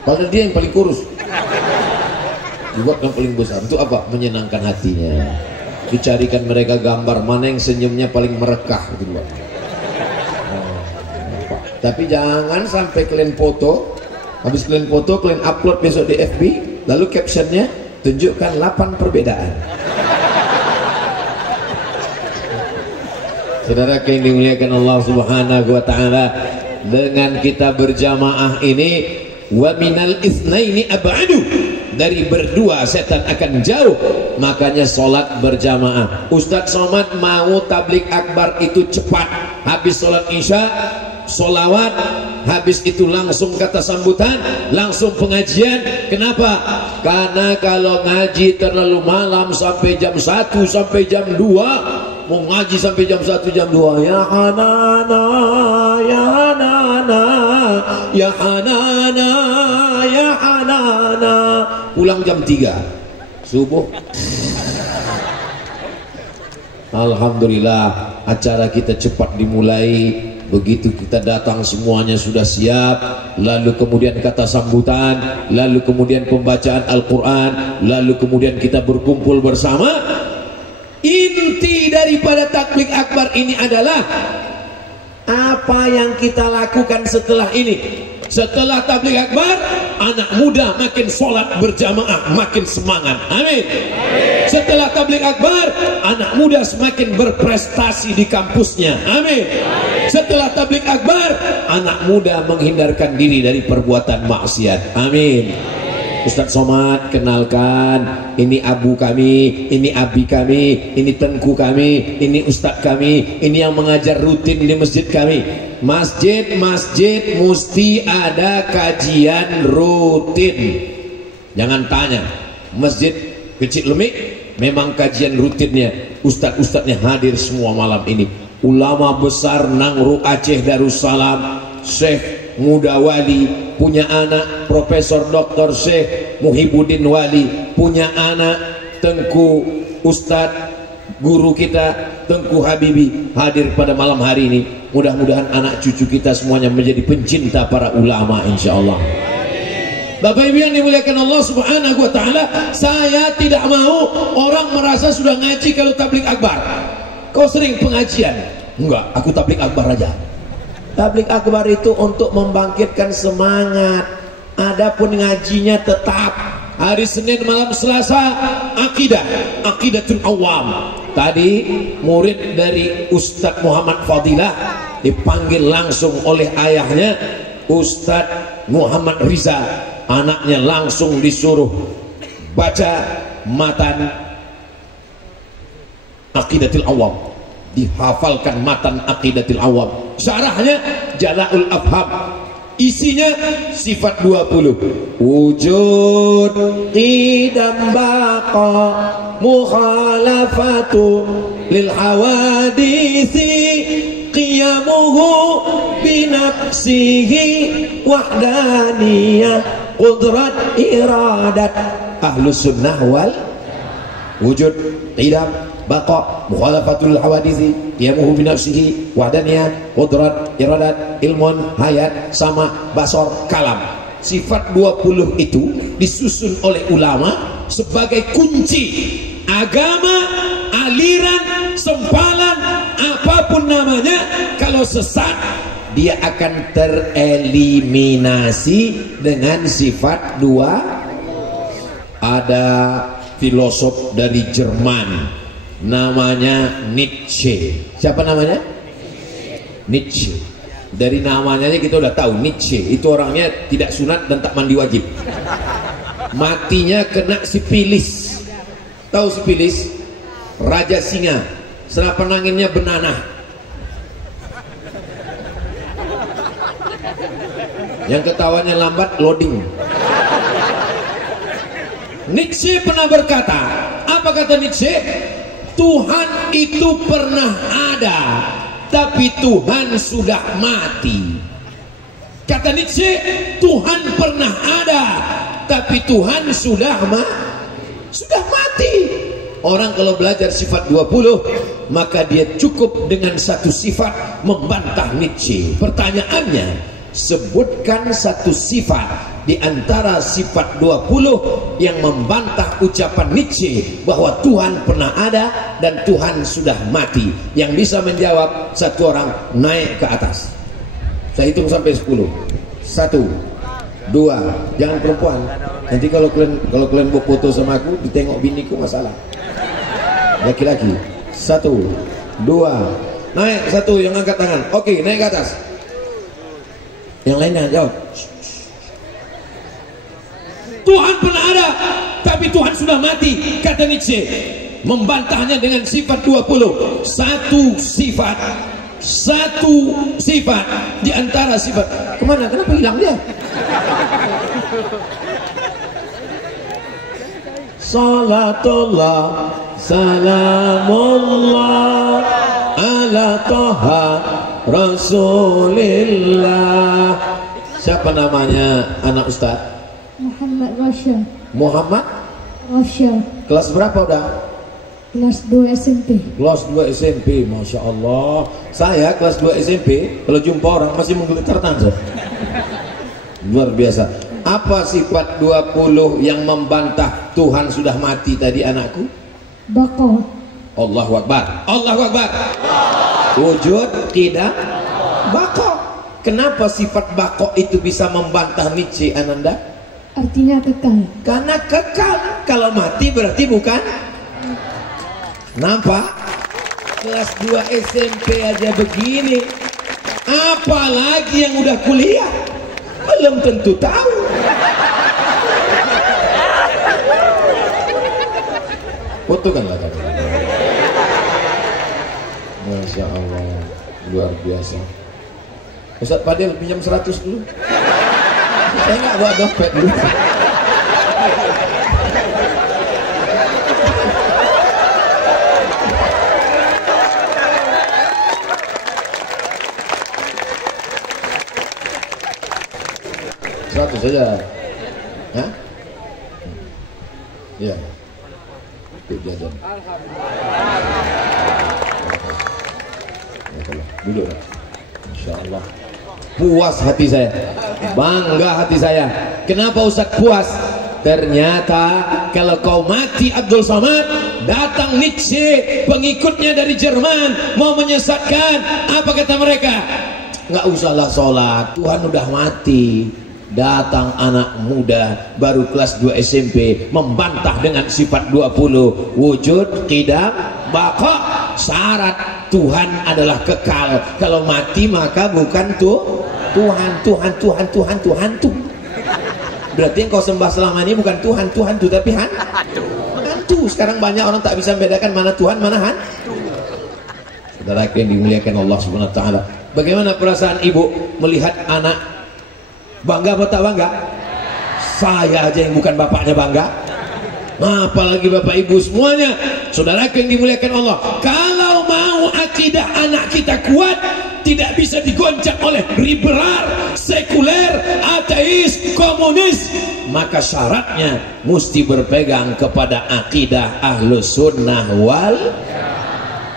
Padahal dia yang paling kurus. Dibuatkan paling besar. Itu apa? Menyenangkan hatinya. Dicarikan mereka gambar mana yang senyumnya paling merekah gitu buat. Tapi jangan sampai kalian foto, habis kalian foto kalian upload besok di FB, lalu captionnya tunjukkan 8 perbedaan. Saudara yang dimuliakan Allah Subhanahu wa taala, dengan kita berjamaah ini, wa minal itsnaini ab'adu, dari berdua setan akan jauh. Makanya sholat berjamaah. Ustadz Somad mau tablik akbar itu cepat, habis sholat isya solawat, habis itu langsung kata sambutan, langsung pengajian. Kenapa? Karena kalau ngaji terlalu malam sampai jam 1 sampai jam 2, mau ngaji sampai jam 1 jam 2, ya Hanana ya Hanana ya Hanana ya Hanana, pulang jam 3 subuh. Alhamdulillah acara kita cepat dimulai. Begitu kita datang semuanya sudah siap, lalu kemudian kata sambutan, lalu kemudian pembacaan Al-Quran, lalu kemudian kita berkumpul bersama. Inti daripada tablik akbar ini adalah apa yang kita lakukan setelah ini. Setelah tablik akbar, anak muda makin sholat berjamaah, makin semangat. Amin. Setelah tablik akbar, anak muda semakin berprestasi di kampusnya. Amin. Setelah tablik akbar, anak muda menghindarkan diri dari perbuatan maksiat. Amin. Ustadz Somad kenalkan, ini abu kami, ini abi kami, ini tengku kami, ini ustadz kami, ini yang mengajar rutin di masjid kami. Masjid-masjid mesti ada kajian rutin. Jangan tanya, Masjid Kecil Lemik memang kajian rutinnya, ustadz-ustadznya hadir semua malam ini. Ulama besar Nangru Aceh Darussalam, Syekh Muda Wali punya anak Profesor Dr. Syekh Muhyiddin Wali, punya anak Tengku Ustadz guru kita Tengku Habibi hadir pada malam hari ini. Mudah-mudahan anak cucu kita semuanya menjadi pencinta para ulama insyaallah. Bapak Ibu yang dimuliakan Allah Subhanahu wa taala, saya tidak mau orang merasa sudah ngaji kalau tablik akbar. Kau sering pengajian? Enggak, aku tablik akbar aja. Tablik akbar itu untuk membangkitkan semangat. Adapun ngajinya tetap hari Senin malam Selasa Aqidatul Awam. Tadi murid dari Ustadz Muhammad Fadilah dipanggil langsung oleh ayahnya Ustadz Muhammad Riza. Anaknya langsung disuruh baca matan Aqidatul Awam, dihafalkan matan Aqidatul Awam. Syarahnya Jala'ul Afham, isinya sifat 20. Wujud qidam baqa mukhalafatu lil hawadisi qiyamuhu binafsihi wahdaniyah qudrat iradat. Ahlus sunnah wal wujud qidam baqa mukhalafatul hawadisi qiyamuhu binafsihi wahdaniyah qudrat iradat ilmun hayat sama basor kalam. Sifat 20 itu disusun oleh ulama sebagai kunci agama, aliran, sempalan, apapun namanya. Kalau sesat, dia akan tereliminasi dengan sifat 2. Ada filosof dari Jerman namanya Nietzsche. Siapa namanya? Nietzsche. Dari namanya aja kita udah tahu Nietzsche itu orangnya tidak sunat dan tak mandi wajib. Matinya kena sipilis. Tahu sipilis? Raja singa. Senapan anginnya benanah. Yang ketawanya lambat loading. Nietzsche pernah berkata, apa kata Nietzsche? Tuhan itu pernah ada, tapi Tuhan sudah mati. Kata Nietzsche, Tuhan pernah ada, tapi Tuhan sudah mati. Orang kalau belajar sifat 20, maka dia cukup dengan satu sifat membantah Nietzsche. Pertanyaannya, sebutkan satu sifat di antara sifat 20 yang membantah ucapan Nietzsche bahwa Tuhan pernah ada dan Tuhan sudah mati. Yang bisa menjawab satu orang naik ke atas. Saya hitung sampai 10. 1, 2, jangan perempuan. Nanti kalau kalian mau foto sama aku, ditengok biniku masalah. Laki-laki. 1, 2, naik. 1 yang angkat tangan. Oke, naik ke atas. Yang lainnya jawab. Tuhan pernah ada, tapi Tuhan sudah mati, kata Nietzsche. Membantahnya dengan sifat 20. Satu sifat di antara sifat. Kemana? Kenapa hilang dia? Salatullah salamullah ala toha Rasulillah. Siapa namanya anak Ustaz? Muhammad Rasya. Muhammad Rasya. Kelas berapa udah? Kelas 2 SMP. Kelas 2 SMP, Masya Allah. Saya kelas 2 SMP, kalau jumpa orang masih menggeletar tangan. Luar biasa. Apa sifat 20 yang membantah Tuhan sudah mati tadi anakku? Baqa. Allahu Akbar. Allahu Akbar. Wujud tidak baqa. Kenapa sifat baqa itu bisa membantah Nietzsche, Ananda? Artinya kekal. Karena kekal. Kalau mati berarti bukan. Nampak? Kelas 2 SMP aja begini, apalagi yang udah kuliah belum tentu tahu. Fotokanlah tadi. Masya Allah, luar biasa. Ustaz Fadil pinjam 100 dulu. Saya nggak bawa dompet dulu. Saja, ya, ya, jajan. Duduk, Insya Allah. Puas hati saya, bangga hati saya. Kenapa Ustaz puas? Ternyata kalau kau mati Abdul Somad, datang Nietzsche, pengikutnya dari Jerman, mau menyesatkan. Apa kata mereka? Nggak usahlah sholat, Tuhan udah mati. Datang anak muda baru kelas 2 SMP membantah dengan sifat 20. Wujud, qidam, baqa. Syarat Tuhan adalah kekal. Kalau mati maka bukan Tuhan. Berarti yang kau sembah selama ini bukan Tuhan tuh, tapi hantu. Sekarang banyak orang tak bisa membedakan mana Tuhan mana hantu. Saudara yang dimuliakan Allah Subhanahu wa taala. Bagaimana perasaan ibu melihat anak? Bangga atau tak bangga? Saya aja yang bukan bapaknya bangga, apalagi bapak ibu semuanya. Saudara yang dimuliakan Allah, kalau mau akidah anak kita kuat, tidak bisa digoncang oleh liberal, sekuler, ateis, komunis, maka syaratnya mesti berpegang kepada akidah Ahlus Sunnah wal.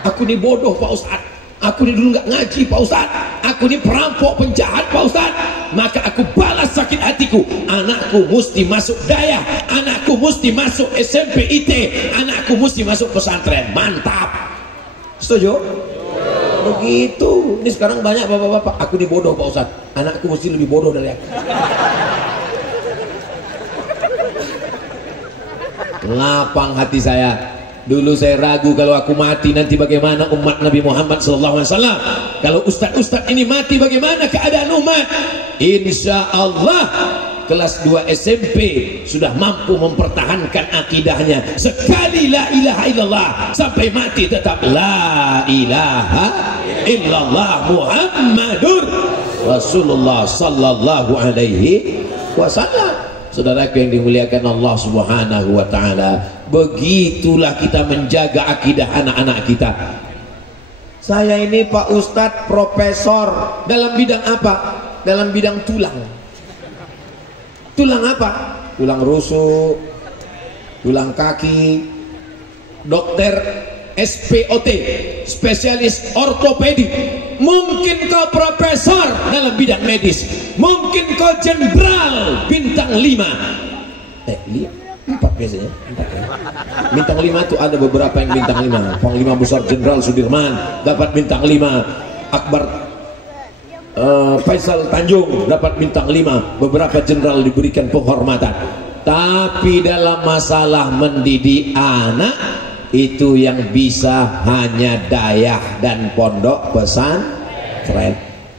Aku ini bodoh Pak Ustadz, aku ini dulu nggak ngaji Pak Ustadz, aku ini perampok penjahat Pak Ustadz, maka aku balas sakit hatiku. Anakku mesti masuk daya, anakku mesti masuk SMP IT, anakku mesti masuk pesantren. Mantap, setuju? Begitu. Ini sekarang banyak bapak-bapak, aku ini bodoh Pak Ustadz, anakku mesti lebih bodoh dari aku. Lapang hati saya. Dulu saya ragu kalau aku mati nanti bagaimana umat Nabi Muhammad SAW. Kalau ustadz-ustadz ini mati bagaimana keadaan umat. Insya Allah kelas 2 SMP sudah mampu mempertahankan akidahnya. Sekali la ilaha illallah sampai mati tetap la ilaha illallah Muhammadur Rasulullah sallallahu alaihi wasallam. Saudaraku yang dimuliakan Allah Subhanahu wa taala, begitulah kita menjaga akidah anak-anak kita. Saya ini Pak Ustadz profesor dalam bidang apa? Dalam bidang tulang. Tulang apa? Tulang rusuk, tulang kaki, dokter SPOT, spesialis ortopedi. Mungkin kau profesor dalam bidang medis, mungkin kau jenderal bintang 5. 4 biasanya, 4 ya. Bintang 5 tuh ada beberapa yang bintang 5. Panglima Besar Jenderal Sudirman dapat bintang 5. Akbar Faisal Tanjung dapat bintang 5. Beberapa jenderal diberikan penghormatan. Tapi dalam masalah mendidik anak, itu yang bisa hanya dayah dan pondok pesantren.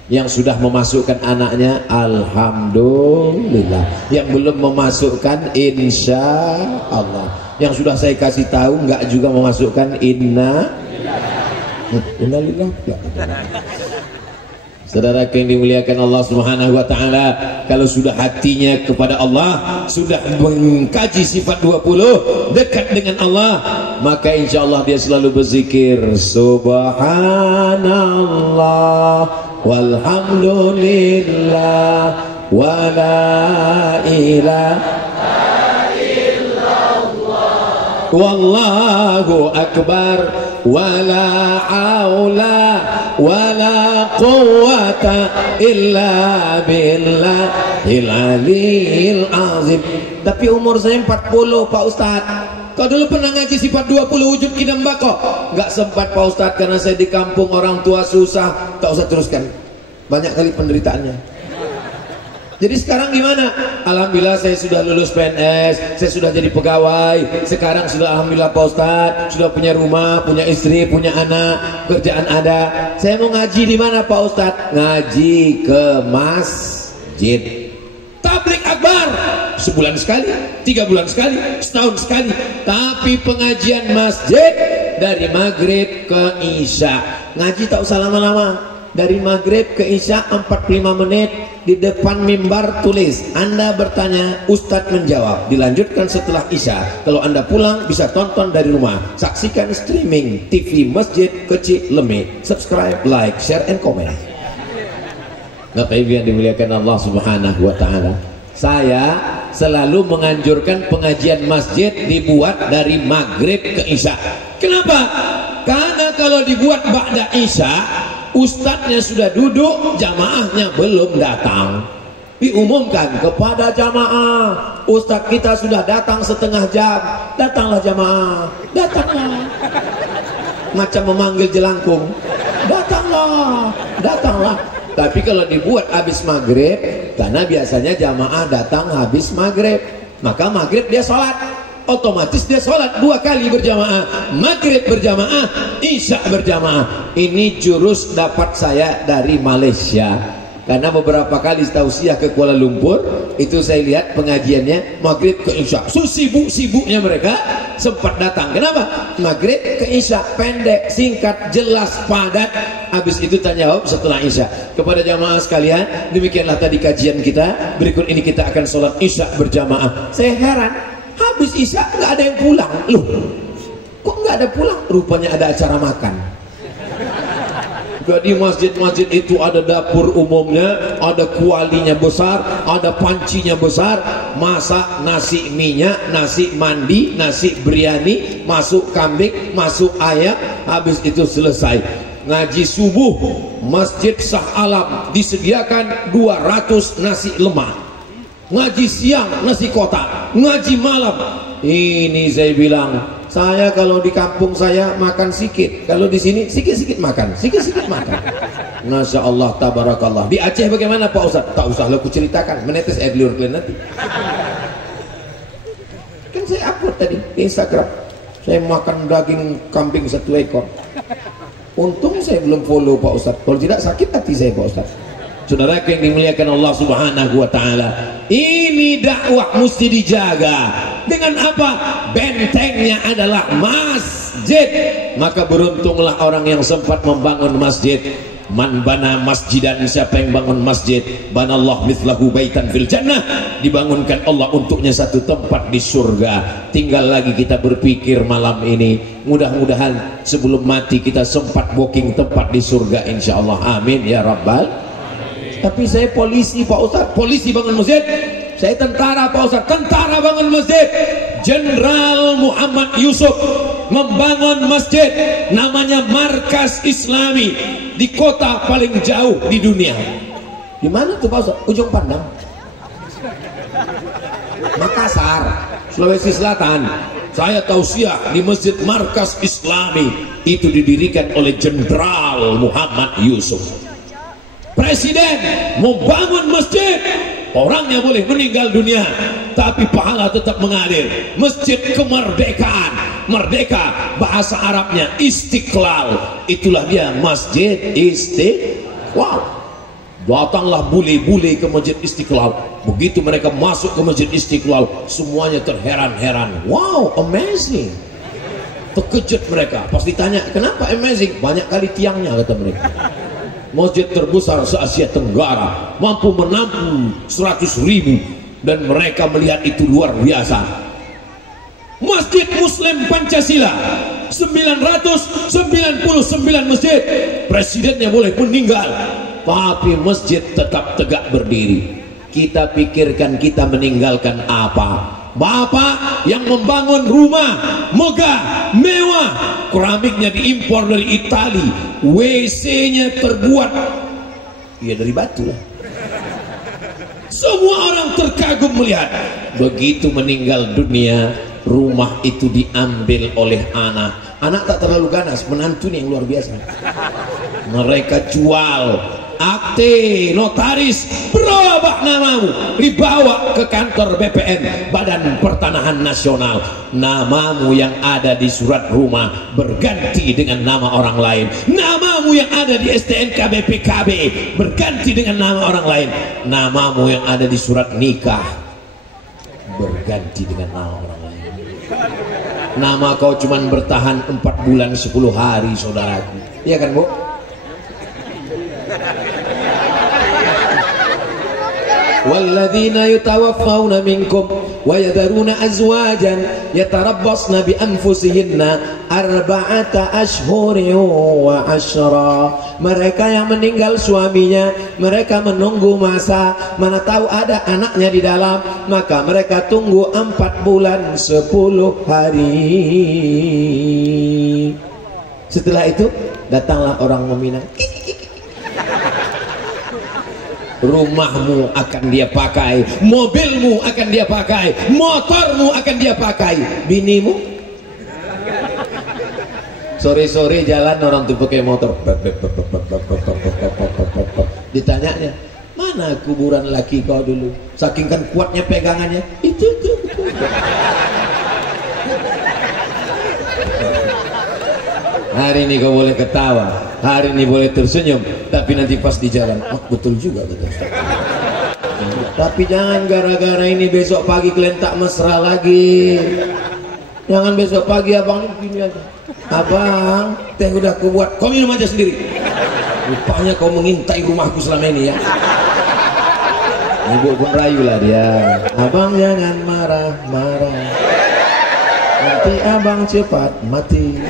Yang sudah memasukkan anaknya alhamdulillah, yang belum memasukkan insya Allah, yang sudah saya kasih tahu nggak juga memasukkan innalillah. Saudara yang dimuliakan Allah Subhanahu wa taala, kalau sudah hatinya kepada Allah, sudah mengkaji sifat 20, dekat dengan Allah, maka insya Allah dia selalu berzikir subhanallah walhamdulillah wala ilaha illallah wallahu akbar wala haula wala quwwata illa billahil aliyil azim. Tapi umur saya 40 Pak Ustadz. Kau dulu pernah ngaji sifat 20 wujud kidam bako? Gak sempat Pak Ustadz, karena saya di kampung orang tua susah. Tak usah teruskan, banyak kali penderitaannya. Jadi sekarang gimana? Alhamdulillah saya sudah lulus PNS, saya sudah jadi pegawai. Sekarang sudah alhamdulillah Pak Ustadz, sudah punya rumah, punya istri, punya anak, kerjaan ada. Saya mau ngaji di mana Pak Ustadz? Ngaji ke masjid. Tablik akbar sebulan sekali, 3 bulan sekali, setahun sekali. Tapi pengajian masjid dari maghrib ke isya. Ngaji tak usah lama-lama. Dari maghrib ke isya 45 menit, di depan mimbar tulis Anda bertanya, Ustadz menjawab. Dilanjutkan setelah isya. Kalau Anda pulang bisa tonton dari rumah. Saksikan streaming TV Masjid Kecil Lemi. Subscribe, like, share, and comment. Bapak Ibu yang dimuliakan Allah Subhanahu wa taala, saya selalu menganjurkan pengajian masjid dibuat dari maghrib ke isya. Kenapa? Karena kalau dibuat ba'da isya, ustadznya sudah duduk, jamaahnya belum datang. Diumumkan kepada jamaah, ustadz kita sudah datang setengah jam. Datanglah jamaah, datanglah. Macam memanggil jelangkung, datanglah, datanglah. Tapi kalau dibuat habis maghrib, karena biasanya jamaah datang habis maghrib, maka maghrib dia sholat, otomatis dia sholat 2 kali berjamaah, maghrib berjamaah, isya berjamaah. Ini jurus dapat saya dari Malaysia, karena beberapa kali tausiah ke Kuala Lumpur, itu saya lihat pengajiannya maghrib ke isya. Sibuk-sibuknya mereka sempat datang. Kenapa? Maghrib ke isya, pendek, singkat, jelas, padat. Habis itu tanya jawab setelah isya. Kepada jamaah sekalian, demikianlah tadi kajian kita. Berikut ini kita akan sholat isya berjamaah. Saya heran, habis isya nggak ada yang pulang. Loh, kok nggak ada pulang? Rupanya ada acara makan. Jadi masjid-masjid itu ada dapur umumnya, ada kualinya besar, ada pancinya besar, masak nasi minyak, nasi mandi, nasi biryani, masuk kambing, masuk ayam, habis itu selesai. Ngaji subuh, Masjid Shah Alam disediakan 200 nasi lemak. Ngaji siang nasi kotak, ngaji malam. Ini saya bilang, saya kalau di kampung saya makan sikit, kalau di sini sikit-sikit makan, sikit-sikit makan. Masya Allah, tabarakallah. Di Aceh bagaimana Pak Ustaz? Tak usah aku ceritakan, menetes air liur kalian nanti. Kan saya upload tadi di Instagram, saya makan daging kambing 1 ekor. Untung saya belum follow Pak Ustaz, kalau tidak sakit hati saya Pak Ustaz. Saudara yang dimuliakan Allah Subhanahu wa taala, ini dakwah mesti dijaga. Dengan apa? Bentengnya adalah masjid. Maka beruntunglah orang yang sempat membangun masjid. Man bana masjidan, siapa yang bangun masjid, banallahu mithlahu baitan fil jannah, dibangunkan Allah untuknya satu tempat di surga. Tinggal lagi kita berpikir malam ini, mudah-mudahan sebelum mati kita sempat booking tempat di surga insyaallah. Amin ya rabbal. Tapi saya polisi Pak Ustaz, polisi bangun masjid. Saya tentara Pak Ustaz, tentara bangun masjid. Jenderal Muhammad Yusuf membangun masjid namanya Markas Islami di kota paling jauh di dunia. Di mana tuh Pak Ustaz? Ujung Pandang, Makassar, Sulawesi Selatan. Saya tausiah di Masjid Markas Islami itu didirikan oleh Jenderal Muhammad Yusuf. Presiden membangun masjid, orangnya boleh meninggal dunia tapi pahala tetap mengalir. Masjid kemerdekaan, merdeka bahasa Arabnya Istiqlal, itulah dia Masjid Istiqlal. Datanglah bule-bule ke Masjid Istiqlal. Begitu mereka masuk ke Masjid Istiqlal, semuanya terheran-heran. Wow, amazing. Terkejut mereka. Pas ditanya, kenapa amazing? Banyak kali tiangnya, kata mereka. Masjid terbesar se-Asia Tenggara, mampu menampung 100.000, dan mereka melihat itu luar biasa. Masjid Muslim Pancasila 999 masjid, presidennya boleh meninggal tapi masjid tetap tegak berdiri. Kita pikirkan kita meninggalkan apa? Bapak yang membangun rumah megah, mewah, keramiknya diimpor dari Itali, WC-nya terbuat ya dari batu lah. Semua orang terkagum melihat. Begitu meninggal dunia, rumah itu diambil oleh anak. Anak tak terlalu ganas, menantunya yang luar biasa. Mereka jual akte notaris, berubah namamu, dibawa ke kantor BPN, Badan Pertanahan Nasional. Namamu yang ada di surat rumah berganti dengan nama orang lain. Namamu yang ada di STNK BPKB berganti dengan nama orang lain. Namamu yang ada di surat nikah berganti dengan nama orang lain. Nama kau cuman bertahan 4 bulan 10 hari, saudaraku. Iya kan, Bu? Walladzina yutawaffawna minkum wa yadharuna azwajan yatarabbasna bi anfusihinna arba'ata ashhurin wa ashra. Mereka yang meninggal suaminya, mereka menunggu masa, mana tahu ada anaknya di dalam, maka mereka tunggu 4 bulan 10 hari. Setelah itu datanglah orang meminang. Rumahmu akan dia pakai, mobilmu akan dia pakai, motormu akan dia pakai. Binimu sore-sore jalan orang tuh pakai motor, ditanyanya, mana kuburan laki kau dulu? Saking kan kuatnya pegangannya, itu. Hari ini kau boleh ketawa, hari ini boleh tersenyum, tapi nanti pas di jalan, oh betul juga betul. Tapi jangan gara-gara ini besok pagi kalian tak mesra lagi. Jangan besok pagi abang ini gini aja, abang teh udah aku buat, kau minum aja sendiri. Rupanya kau mengintai rumahku selama ini ya. Ibu pun rayu lah dia, abang jangan marah-marah, nanti abang cepat mati.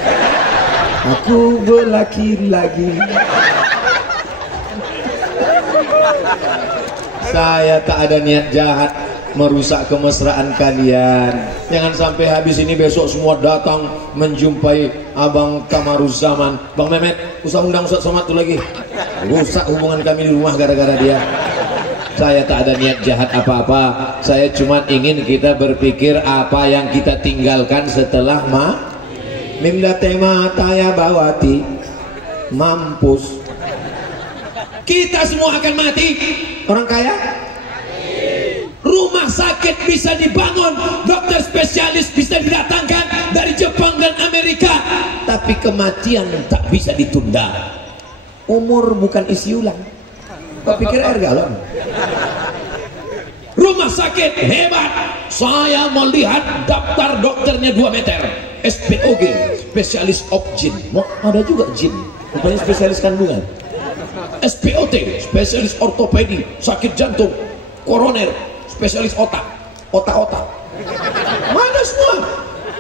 Aku berlaki lagi. Saya tak ada niat jahat merusak kemesraan kalian. Jangan sampai habis ini besok semua datang menjumpai Abang Kamaruzzaman. Bang Mehmet, usah undang Ustaz Somad tuh lagi. Rusak hubungan kami di rumah gara-gara dia. Saya tak ada niat jahat apa-apa. Saya cuma ingin kita berpikir apa yang kita tinggalkan setelah Mimda tema taya bawati mampus. Kita semua akan mati. Orang kaya, rumah sakit bisa dibangun, dokter spesialis bisa didatangkan dari Jepang dan Amerika, tapi kematian tak bisa ditunda. Umur bukan isi ulang. Kau pikir air galon? Rumah sakit hebat. Saya melihat daftar dokternya 2 meter. SPOG, spesialis of jin. Ada juga jin, bukannya spesialis kandungan. SPOT, spesialis ortopedi, sakit jantung, koroner, spesialis otak. Mana semua?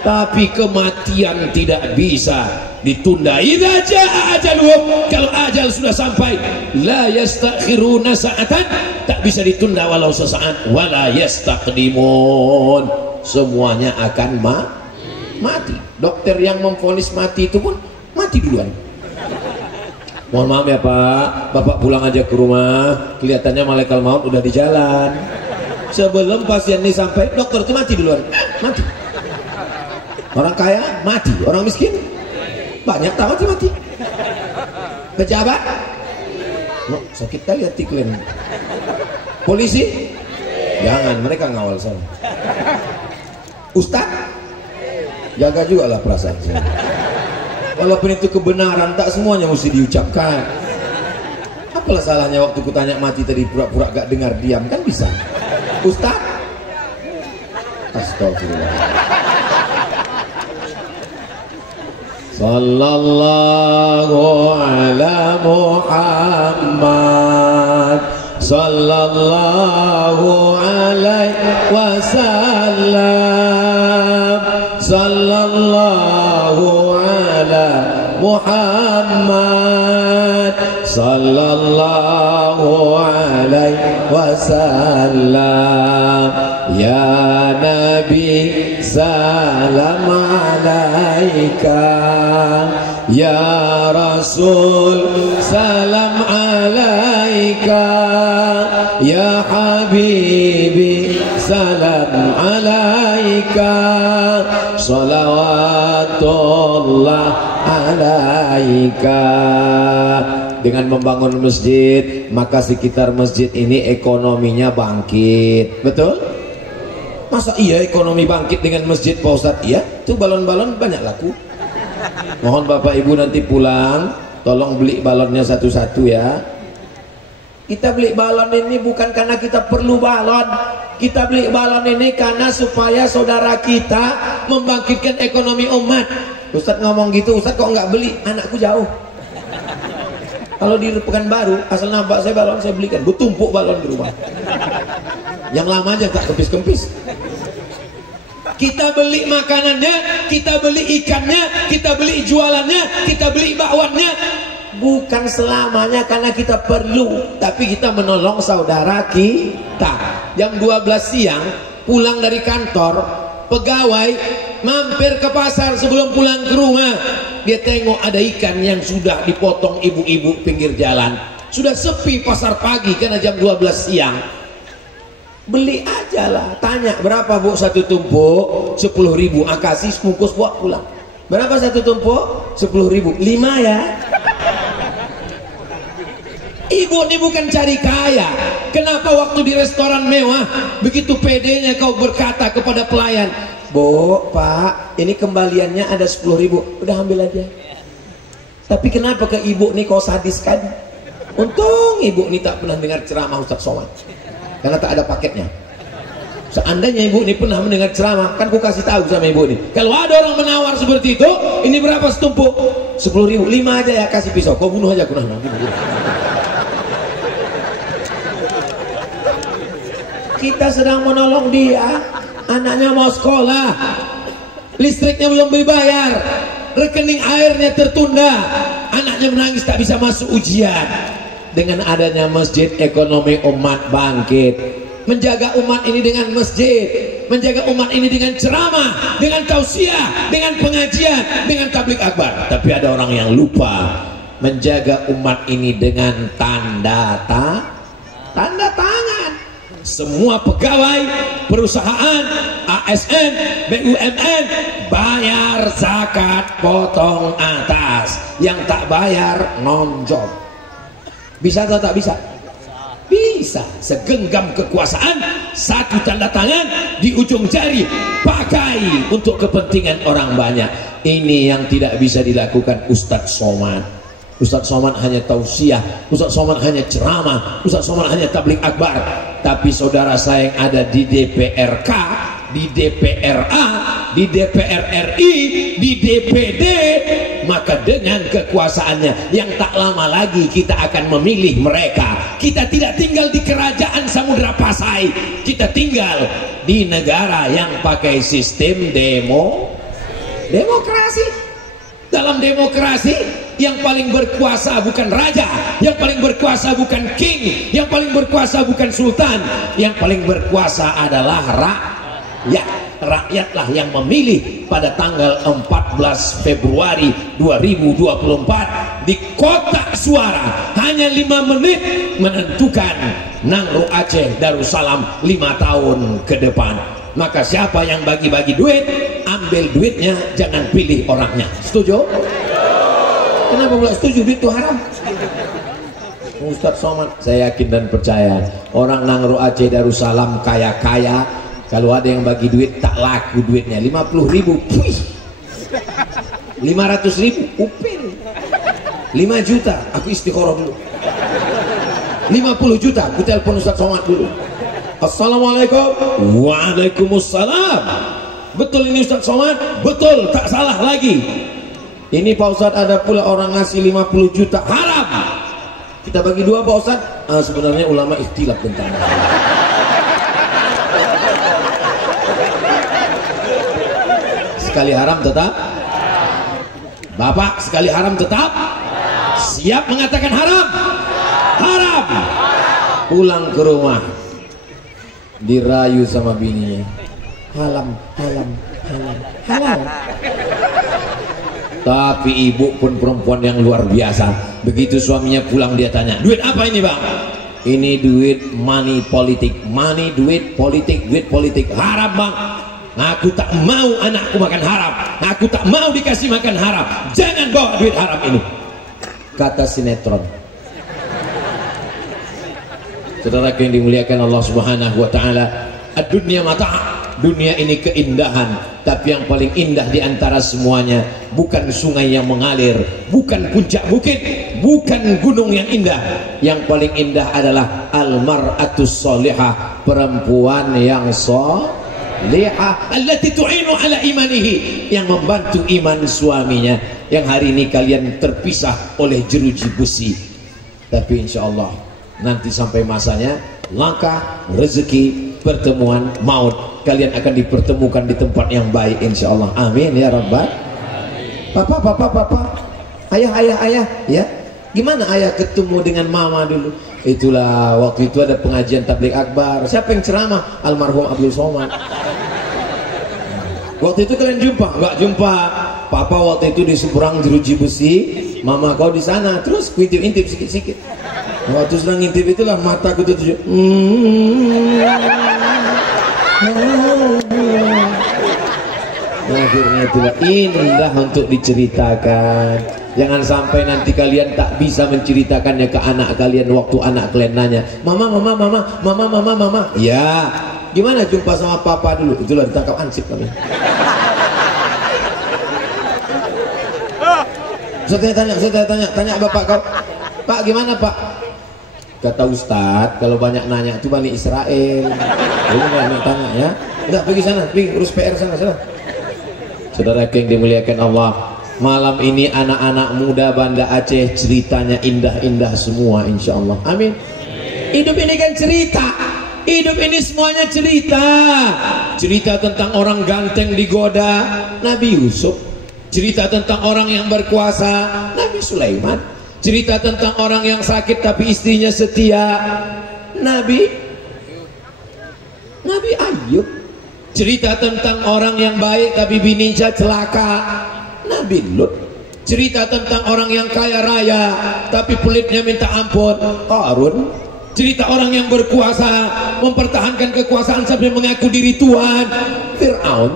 Tapi kematian tidak bisa ditunda. Idza jaa ajaluhum, kalau ajal sudah sampai, la yastakhiruna sa'atan, tak bisa ditunda walau sesaat, wala yastaqdimun, semuanya akan mati. Dokter yang memvonis mati itu pun mati duluan. Mohon maaf ya Pak, Bapak pulang aja ke rumah, kelihatannya malaikat maut udah di jalan. Sebelum pasien ini sampai, dokter itu mati duluan. Mati. Orang kaya mati, orang miskin banyak tahu mati. Pejabat sakit kali hati kalian. Polisi jangan, mereka ngawal saya. Ustaz jaga juga lah perasaan saya. Walaupun itu kebenaran, tak semuanya mesti diucapkan. Apalah salahnya waktu kutanya mati tadi pura-pura gak dengar, diam kan bisa. Ustaz, astagfirullah. Sallallahu ala Muhammad, sallallahu alaihi wasallam, sallallahu ala Muhammad, sallallahu alaihi wasallam. Ya Nabi salam alaika, ya Rasul salam alaika, ya Habibi salam alaika, salawatullah alaika. Dengan membangun masjid, maka sekitar masjid ini ekonominya bangkit. Betul? Masa iya ekonomi bangkit dengan masjid Pak Ustadz? Iya, tuh balon-balon banyak laku. Mohon Bapak Ibu nanti pulang, tolong beli balonnya satu-satu ya. Kita beli balon ini bukan karena kita perlu balon. Kita beli balon ini karena supaya saudara kita membangkitkan ekonomi umat. Ustadz ngomong gitu, Ustadz kok nggak beli? Anakku jauh. Kalau di Pekanbaru, asal nampak saya balon saya belikan. Gue tumpuk balon di rumah. Yang lama aja tak kempis-kempis. Kita beli makanannya, kita beli ikannya, kita beli jualannya, kita beli bakwannya. Bukan selamanya karena kita perlu, tapi kita menolong saudara kita. Jam 12 siang pulang dari kantor, pegawai mampir ke pasar sebelum pulang ke rumah. Dia tengok ada ikan yang sudah dipotong ibu-ibu pinggir jalan. Sudah sepi pasar pagi karena jam 12 siang. Beli aja lah, tanya berapa Bu satu tumpuk? 10.000. Kasih sebungkus buat pulang. Berapa satu tumpuk? 10.000. 5 ya. Ibu ini bukan cari kaya. Kenapa waktu di restoran mewah begitu pedenya kau berkata kepada pelayan, Bu, Pak, ini kembaliannya ada 10.000. Udah ambil aja. Tapi kenapa ke ibu nih kau sadis kan? Untung ibu ini tak pernah dengar ceramah Ustaz Somad, karena tak ada paketnya. Seandainya ibu ini pernah mendengar ceramah, kan ku kasih tahu sama ibu ini. Kalau ada orang menawar seperti itu, ini berapa setumpuk? 10.000. 5 aja ya, kasih pisau. Kau bunuh aja, kunah nanti. Kita sedang menolong dia. Anaknya mau sekolah, listriknya belum dibayar, rekening airnya tertunda, anaknya menangis tak bisa masuk ujian. Dengan adanya masjid, ekonomi umat bangkit. Menjaga umat ini dengan masjid, menjaga umat ini dengan ceramah, dengan tausiah, dengan pengajian, dengan tabligh akbar. Tapi ada orang yang lupa menjaga umat ini dengan tanda tangan. Semua pegawai perusahaan, ASN, BUMN bayar zakat potong atas, yang tak bayar nonjol. Bisa atau tak bisa? Bisa. Segenggam kekuasaan, satu tanda tangan di ujung jari, pakai untuk kepentingan orang banyak. Ini yang tidak bisa dilakukan Ustadz Somad. Ustadz Somad hanya tausiah, Ustadz Somad hanya ceramah, Ustadz Somad hanya tabligh akbar. Tapi saudara saya yang ada di DPRK, di DPRA, di DPR RI, di DPD, maka dengan kekuasaannya yang tak lama lagi kita akan memilih mereka. Kita tidak tinggal di kerajaan Samudra Pasai, kita tinggal di negara yang pakai sistem demokrasi. Dalam demokrasi, yang paling berkuasa bukan raja, yang paling berkuasa bukan king, yang paling berkuasa bukan sultan, yang paling berkuasa adalah rakyat. Rakyatlah yang memilih pada tanggal 14 Februari 2024 di kotak suara. Hanya 5 menit menentukan Nangro Aceh Darussalam 5 tahun ke depan. Maka siapa yang bagi-bagi duit, ambil duitnya, jangan pilih orangnya. Setuju? Kenapa pula setuju? Duit itu haram. Ustadz Somad, saya yakin dan percaya orang Nangro Aceh Darussalam kaya-kaya. Kalau ada yang bagi duit tak laku duitnya. 50.000, puih. 500.000, upin. 5 juta, aku istikharah dulu. 50 juta, aku telepon Ustadz Somad dulu. Assalamualaikum. Waalaikumsalam. Betul ini Ustadz Somad? Betul, tak salah lagi. Ini Pak Ustadz, ada pula orang ngasih 50 juta, haram. Kita bagi 2 Pak Ustadz. Sebenarnya ulama ikhtilaf tentang sekali haram tetap. Bapak sekali haram tetap. Siap mengatakan haram? Haram. Pulang ke rumah dirayu sama bininya, halal. Tapi ibu pun perempuan yang luar biasa. Begitu suaminya pulang, dia tanya, duit apa ini bang? Ini duit money politik. Money, duit politik, duit politik. Haram bang. Aku tak mau anakku makan haram, aku tak mau dikasih makan haram. Jangan bawa duit haram ini, kata sinetron. Saudara yang dimuliakan Allah Subhanahu wa taala, ad-dunya mata'. Dunia ini keindahan, tapi yang paling indah di antara semuanya bukan sungai yang mengalir, bukan puncak bukit, bukan gunung yang indah. Yang paling indah adalah al-mar'atus sholihah, perempuan yang solihah, allati tu'inu ala imanihi, yang membantu iman suaminya. Yang hari ini kalian terpisah oleh jeruji besi, tapi insya Allah nanti sampai masanya langkah rezeki, pertemuan maut, kalian akan dipertemukan di tempat yang baik insya Allah. Amin ya rabbal. Papa, ayah ya, gimana ayah ketemu dengan mama dulu? Itulah waktu itu ada pengajian tabligh akbar. Siapa yang ceramah? Almarhum Abdul Somad. Waktu itu kalian jumpa? Enggak jumpa. Papa waktu itu di seberang jeruji besi, mama kau di sana. Terus intip sikit-sikit. Waktu sedang ngintip itulah mataku tuh akhirnya itulah indah untuk diceritakan. Jangan sampai nanti kalian tak bisa menceritakannya ke anak kalian. Waktu anak kalian nanya, mama, ya gimana jumpa sama papa dulu? Itulah ditangkap ansip kami. Saya tanya bapak kau, Pak gimana Pak? Kata Ustadz, kalau banyak nanya itu Bani Israel. Jadi banyak tanya ya. Udah pergi sana, pergi urus PR sana. Saudara yang dimuliakan Allah, malam ini anak-anak muda Banda Aceh ceritanya indah-indah semua insya Allah. Amin. Hidup ini kan cerita. Hidup ini semuanya cerita. Cerita tentang orang ganteng digoda, Nabi Yusuf. Cerita tentang orang yang berkuasa, Nabi Sulaiman. Cerita tentang orang yang sakit tapi istrinya setia, Nabi Ayub. Cerita tentang orang yang baik tapi bininya celaka, Nabi Lut. Cerita tentang orang yang kaya raya tapi pelitnya minta ampun, Qarun. Cerita orang yang berkuasa mempertahankan kekuasaan sampai mengaku diri Tuhan, Fir'aun.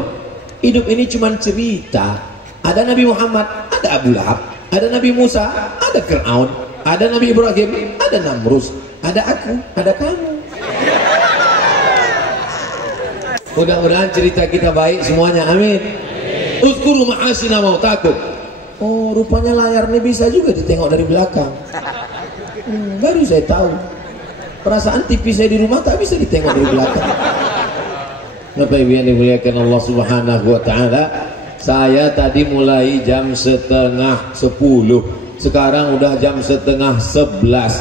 Hidup ini cuma cerita. Ada Nabi Muhammad, ada Abu Lahab, ada Nabi Musa, ada Fir'aun, ada Nabi Ibrahim, ada Namrus, ada aku, ada kamu. Mudah-mudahan cerita kita baik semuanya, amin. Uzkuru ma'asina mautakum. Oh, rupanya layar ini bisa juga ditengok dari belakang. Baru saya tahu. Perasaan TV saya di rumah tak bisa ditengok dari belakang. Bapak Ibu yang dimuliakan Allah Subhanahu wa taala, saya tadi mulai jam 9:30. Sekarang udah jam 10:30.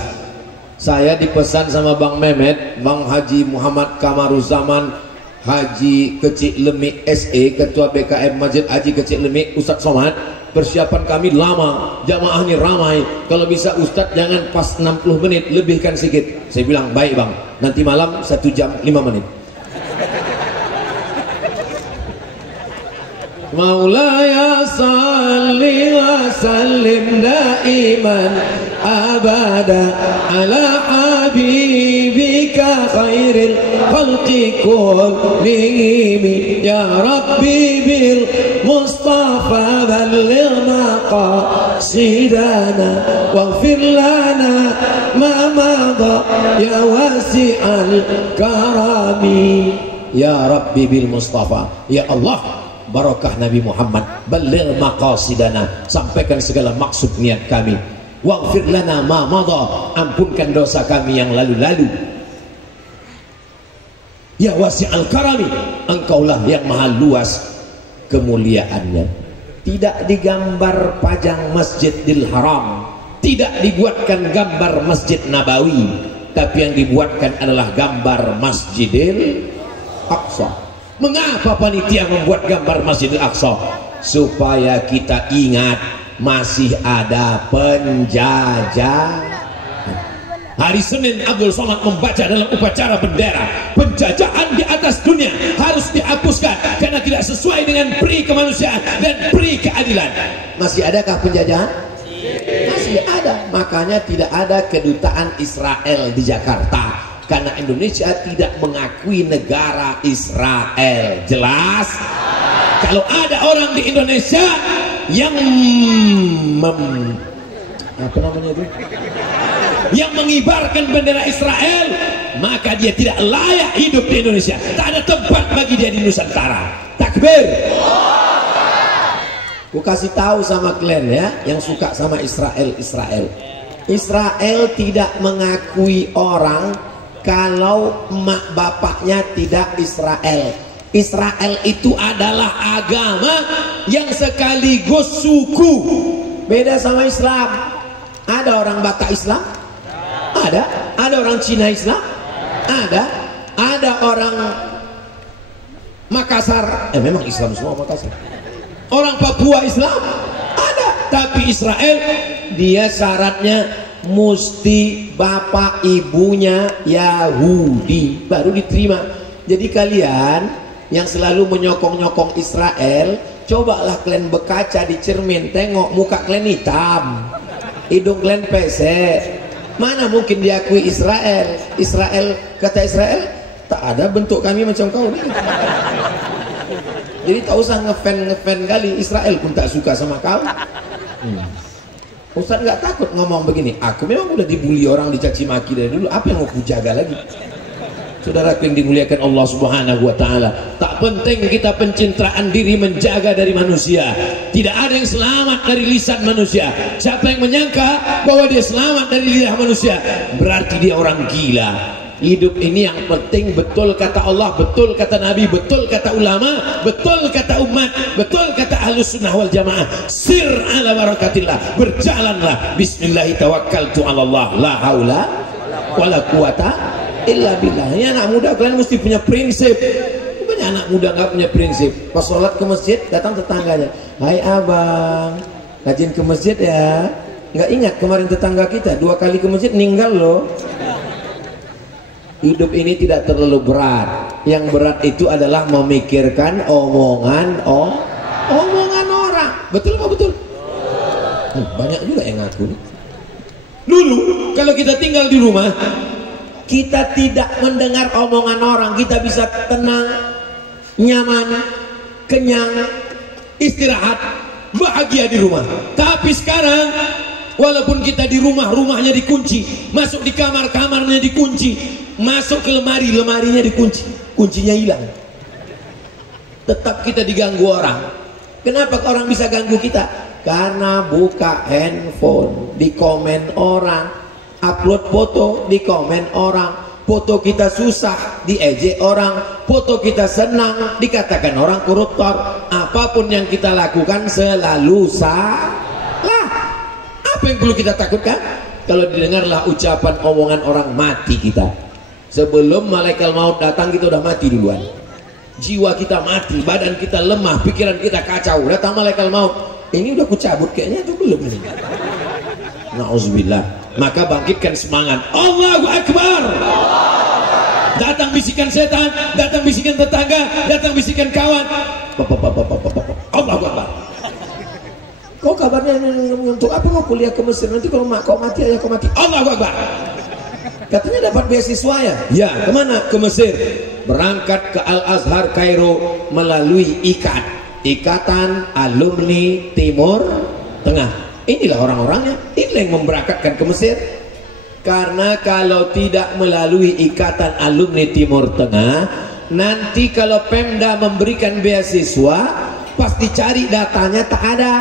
Saya dipesan sama Bang Mehmet, Bang Haji Muhammad Kamaruzaman, Haji Kecik Lemik SE, Ketua BKM Masjid Haji Kecik Lemik, Ustadz Somad. Persiapan kami lama, jamaahnya ramai. Kalau bisa Ustadz jangan pas 60 menit, lebihkan sedikit. Saya bilang baik bang, nanti malam 1 jam 5 menit. Maulaya salli wa sallim daiman abada ala habibika khairil khalqi kullihim ya Rabbi bil Mustafa balligh maqasidana waghfir lana ma madha ya wasi'al karami ya Rabbi bil Mustafa. Ya Allah, barakah Nabi Muhammad, balligh maqasidana, sampaikan segala maksud niat kami. Waghfir lana ma madha, ampunkan dosa kami yang lalu-lalu. Ya wasi'al karami, engkaulah yang maha luas kemuliaannya. Tidak digambar pajang Masjidil Haram, tidak dibuatkan gambar Masjid Nabawi, tapi yang dibuatkan adalah gambar Masjidil Aqsa. Mengapa panitia membuat gambar Masjidil Aqsa? Supaya kita ingat masih ada penjajah. Hari Senin Abdul Somad membaca dalam upacara bendera, penjajahan di atas dunia harus dihapuskan karena tidak sesuai dengan pri kemanusiaan dan pri keadilan. Masih adakah penjajahan? Masih ada. Makanya tidak ada kedutaan Israel di Jakarta, karena Indonesia tidak mengakui negara Israel. Jelas? Kalau ada orang di Indonesia yang yang mengibarkan bendera Israel, maka dia tidak layak hidup di Indonesia. Tak ada tempat bagi dia di Nusantara. Takbir. Aku kasih tahu sama kalian ya, yang suka sama Israel. Israel tidak mengakui orang kalau emak bapaknya tidak Israel. Israel itu adalah agama yang sekaligus suku. Beda sama Islam. Ada orang Batak Islam? Ada orang Cina Islam? Ada orang Makassar, memang Islam semua Makassar. Orang Papua Islam? Ada. Tapi Israel, dia syaratnya mesti bapak ibunya Yahudi baru diterima. Jadi kalian yang selalu menyokong-nyokong Israel, cobalah kalian berkaca di cermin, tengok muka kalian hitam, hidung kalian pesek. Mana mungkin diakui Israel? Kata Israel, tak ada bentuk kami macam kau nih. Jadi tak usah ngefan kali, Israel pun tak suka sama kau. Ustaz nggak takut ngomong begini, aku memang udah dibully orang, dicaci maki dari dulu, apa yang mau ku jaga lagi? Saudara yang dimuliakan Allah Subhanahu wa taala, tak penting kita pencitraan diri menjaga dari manusia. Tidak ada yang selamat dari lisan manusia. Siapa yang menyangka bahwa dia selamat dari lidah manusia, berarti dia orang gila. Hidup ini yang penting betul kata Allah, betul kata Nabi, betul kata ulama, betul kata umat, betul kata Ahlus Sunnah wal Jamaah. Sir ala barakatillah, berjalanlah bismillah tawakkaltu ala Allah, la haula wala quwata illa billah. Ini anak muda kalian mesti punya prinsip. Banyak anak muda nggak punya prinsip. Pas sholat ke masjid datang tetangganya, hai abang, rajin ke masjid ya. Nggak ingat kemarin tetangga kita 2 kali ke masjid meninggal loh. Hidup ini tidak terlalu berat. Yang berat itu adalah memikirkan omongan orang. Betul nggak betul? Banyak juga yang ngaku nih. Dulu kalau kita tinggal di rumah, kita tidak mendengar omongan orang, kita bisa tenang, nyaman, kenyang, istirahat, bahagia di rumah. Tapi sekarang walaupun kita di rumah, rumahnya dikunci, masuk di kamar, kamarnya dikunci, masuk ke lemari, lemarinya dikunci, kuncinya hilang. Tetap kita diganggu orang. Kenapa orang bisa ganggu kita? Karena buka handphone, di komen orang, upload foto, di komen orang, foto kita susah, diejek orang, foto kita senang, dikatakan orang koruptor. Apapun yang kita lakukan selalu salah. Apa yang perlu kita takutkan? Kalau didengarlah ucapan omongan orang, mati kita. Sebelum malaikat maut datang kita udah mati duluan. Jiwa kita mati, badan kita lemah, pikiran kita kacau. Datang malaikat maut, ini udah kucabut kayaknya itu belum ini. Nauzubillah. Maka bangkitkan semangat. Allahu Akbar. Datang bisikan setan, datang bisikan tetangga, datang bisikan kawan. Allahu Akbar. Kau kabarnya untuk apa kau kuliah ke Mesir? Nanti kalau kau mati ayah kau mati. Allahu Akbar. Katanya dapat beasiswa ya? Ya, kemana? Ke Mesir. Berangkat ke Al-Azhar Kairo melalui Ikatan Alumni Timur Tengah. Inilah orang-orangnya. Inilah yang memberangkatkan ke Mesir. Karena kalau tidak melalui Ikatan Alumni Timur Tengah, nanti kalau Pemda memberikan beasiswa, pasti cari datanya tak ada.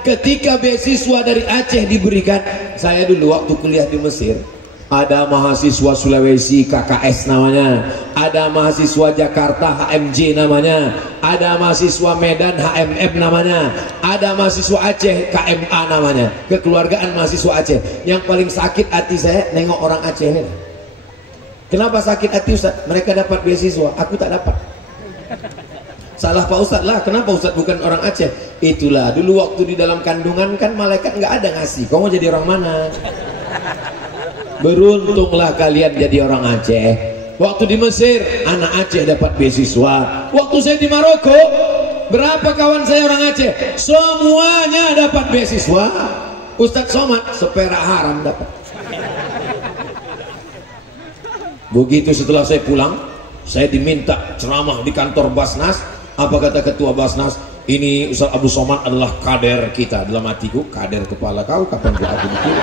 Ketika beasiswa dari Aceh diberikan, saya dulu waktu kuliah di Mesir, ada mahasiswa Sulawesi KKS namanya, ada mahasiswa Jakarta HMJ namanya, ada mahasiswa Medan HMM namanya, ada mahasiswa Aceh KMA namanya, kekeluargaan mahasiswa Aceh. Yang paling sakit hati saya nengok orang Aceh ini. Kenapa sakit hati Ustaz? Mereka dapat beasiswa, aku tak dapat. Salah Pak Ustaz lah, kenapa Ustaz bukan orang Aceh? Itulah, dulu waktu di dalam kandungan kan malaikat nggak ada ngasih, kau mau jadi orang mana? Beruntunglah kalian jadi orang Aceh. Waktu di Mesir anak Aceh dapat beasiswa. Waktu saya di Maroko, berapa kawan saya orang Aceh? Semuanya dapat beasiswa. Ustadz Somad seperak haram dapat. Begitu setelah saya pulang, saya diminta ceramah di kantor Basnas. Apa kata ketua Basnas? Ini Ustadz Abdul Somad adalah kader kita. Dalam hatiku, kader kepala kau kapan gua aku dikit?